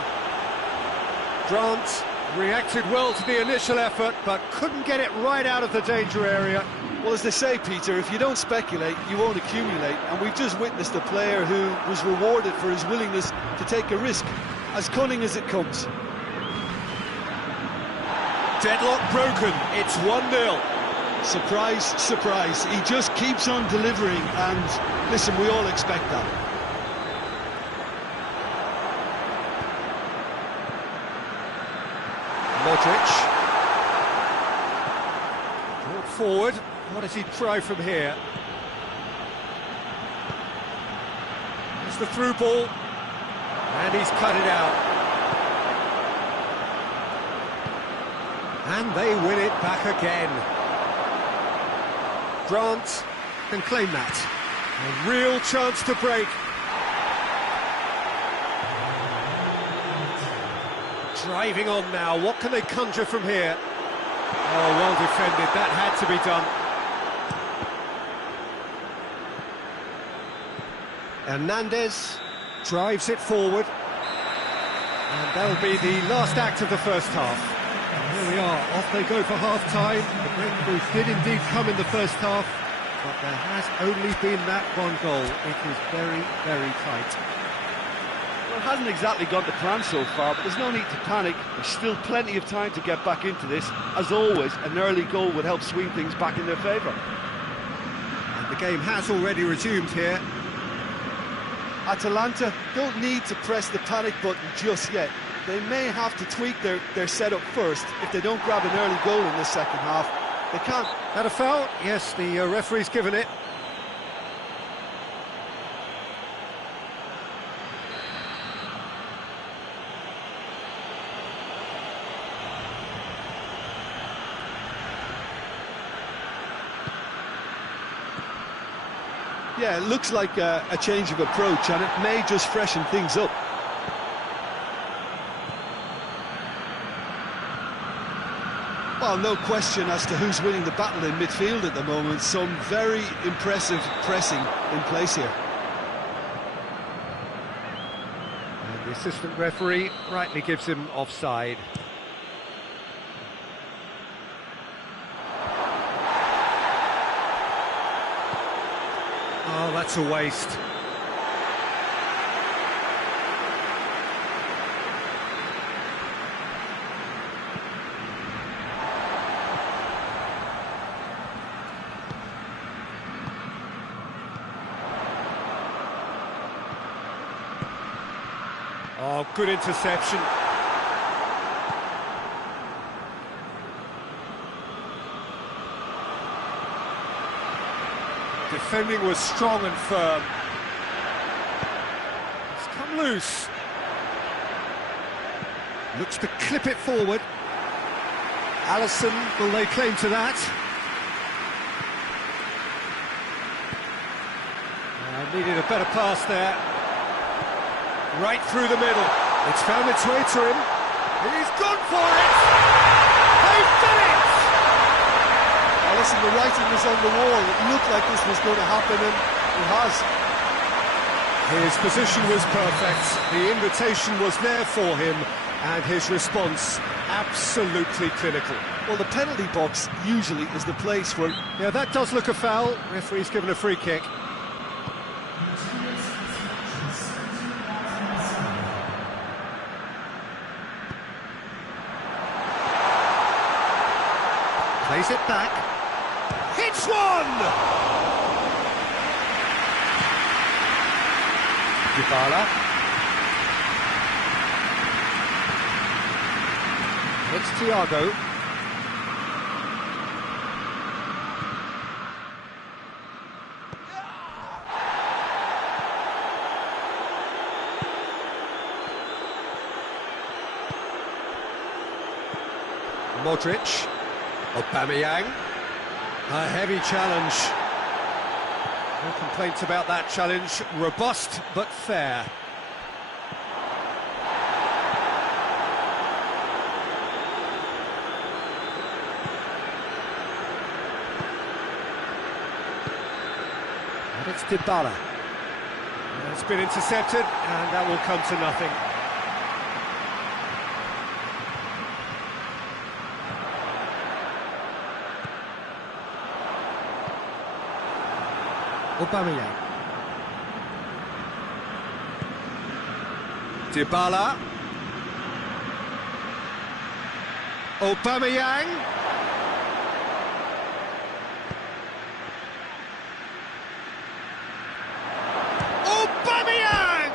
Grant reacted well to the initial effort, but couldn't get it right out of the danger area. Well, as they say, Peter, if you don't speculate, you won't accumulate. And we've just witnessed a player who was rewarded for his willingness to take a risk, as cunning as it comes. Deadlock broken, it's 1-0. Surprise, surprise, he just keeps on delivering, and listen, we all expect that. Modric. Brought forward, what does he try from here? It's the through ball, and he's cut it out. And they win it back again. Grant can claim that. A real chance to break. Driving on now, what can they conjure from here? Oh, well defended, that had to be done. Hernandez drives it forward. And that'll be the last act of the first half. Here we are, off they go for half-time. The breakthrough did indeed come in the first half, but there has only been that one goal. It is very, very tight. Well, it hasn't exactly gone to plan so far, but there's no need to panic. There's still plenty of time to get back into this. As always, an early goal would help swing things back in their favour. And the game has already resumed here. Atalanta don't need to press the panic button just yet. They may have to tweak their setup first if they don't grab an early goal in the second half. They can't. That a foul? Yes, the referee's given it. Yeah, it looks like a change of approach, and it may just freshen things up. Well, no question as to who's winning the battle in midfield at the moment. Some very impressive pressing in place here. And the assistant referee rightly gives him offside. Oh, that's a waste. Oh, good interception. Defending was strong and firm. It's come loose. Looks to clip it forward. Alisson will lay claim to that. Needed a better pass there. Right through the middle. It's found its way to him. He's gone for it! They've done it! Well, listen, the writing was on the wall. It looked like this was going to happen, and it has. His position was perfect. The invitation was there for him, and his response absolutely clinical. Well, the penalty box usually is the place where... Yeah, that does look a foul. Referee's given a free kick. Plays it back. Hits one! Dybala. It's Thiago. Modric. Aubameyang. A heavy challenge. No complaints about that challenge. Robust but fair. It's Dybala. It's been intercepted, and that will come to nothing. Aubameyang. Dybala. Aubameyang. Aubameyang!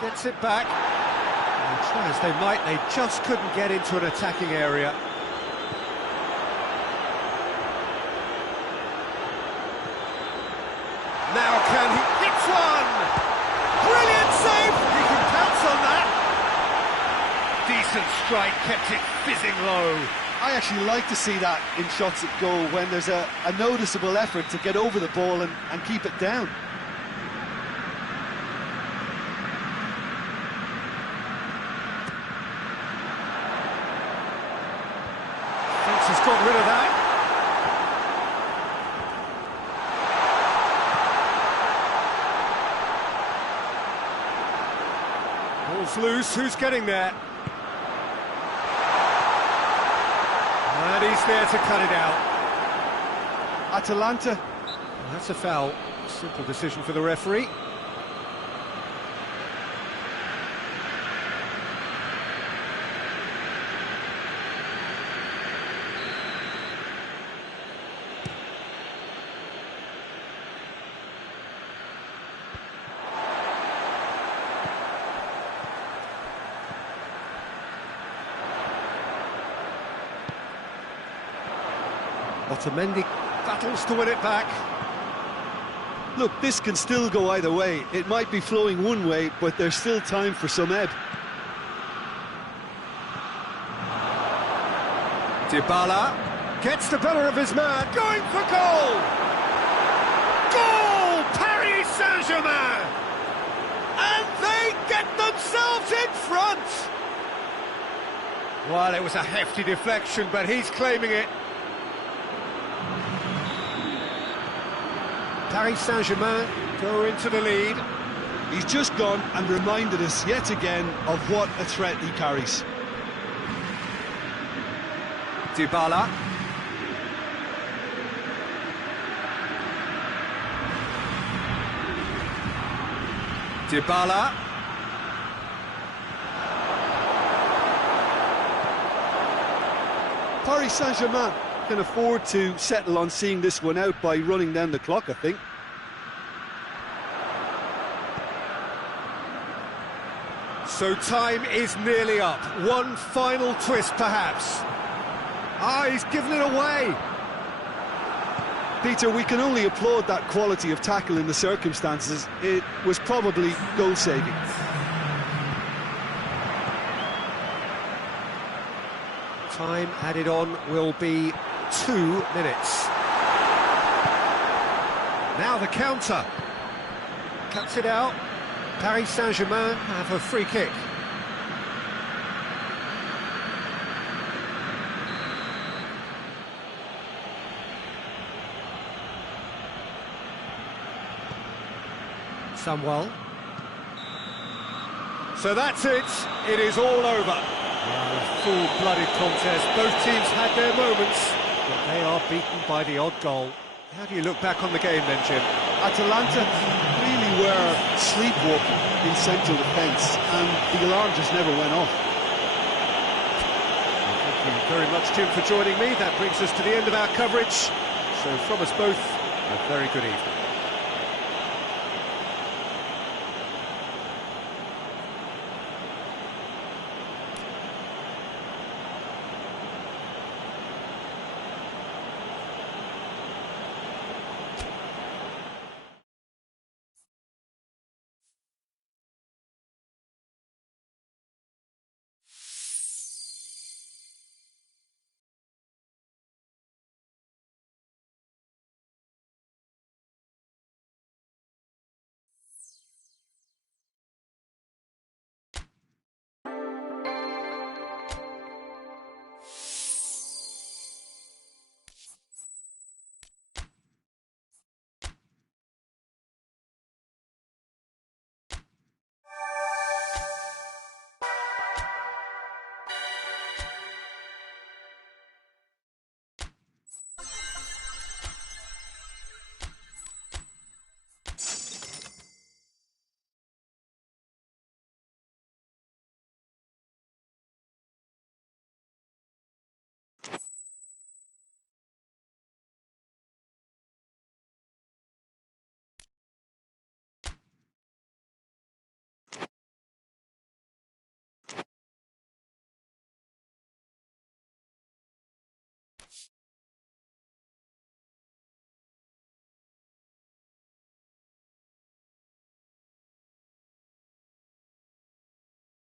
Gets it back. And try as they might, they just couldn't get into an attacking area. Now can he hits one? Brilliant save! He can pounce on that. Decent strike, kept it fizzing low. I actually like to see that in shots at goal when there's a noticeable effort to get over the ball and keep it down. Thinks he's got rid of that. Ball's loose, who's getting there? And he's there to cut it out. Atalanta. That's a foul. Simple decision for the referee. Otamendi battles to win it back. Look, this can still go either way. It might be flowing one way, but there's still time for some ebb. Dybala gets the better of his man, going for goal! Goal! Paris Saint-Germain! And they get themselves in front! Well, it was a hefty deflection, but he's claiming it. Paris Saint-Germain go into the lead. He's just gone and reminded us yet again of what a threat he carries. Dybala. Dybala. Paris Saint-Germain can afford to settle on seeing this one out by running down the clock, I think. So time is nearly up. One final twist, perhaps. Ah, he's given it away. Peter, we can only applaud that quality of tackle in the circumstances. It was probably goal-saving. Time added on will be 2 minutes. Now the counter. Cuts it out. Paris Saint-Germain have a free kick. Samuel. So that's it. It is all over. A full-blooded contest. Both teams had their moments, but they are beaten by the odd goal. How do you look back on the game then, Jim? Atalanta really were sleepwalking in central defence, and the alarm just never went off. Thank you very much, Jim, for joining me. That brings us to the end of our coverage. So from us both, a very good evening.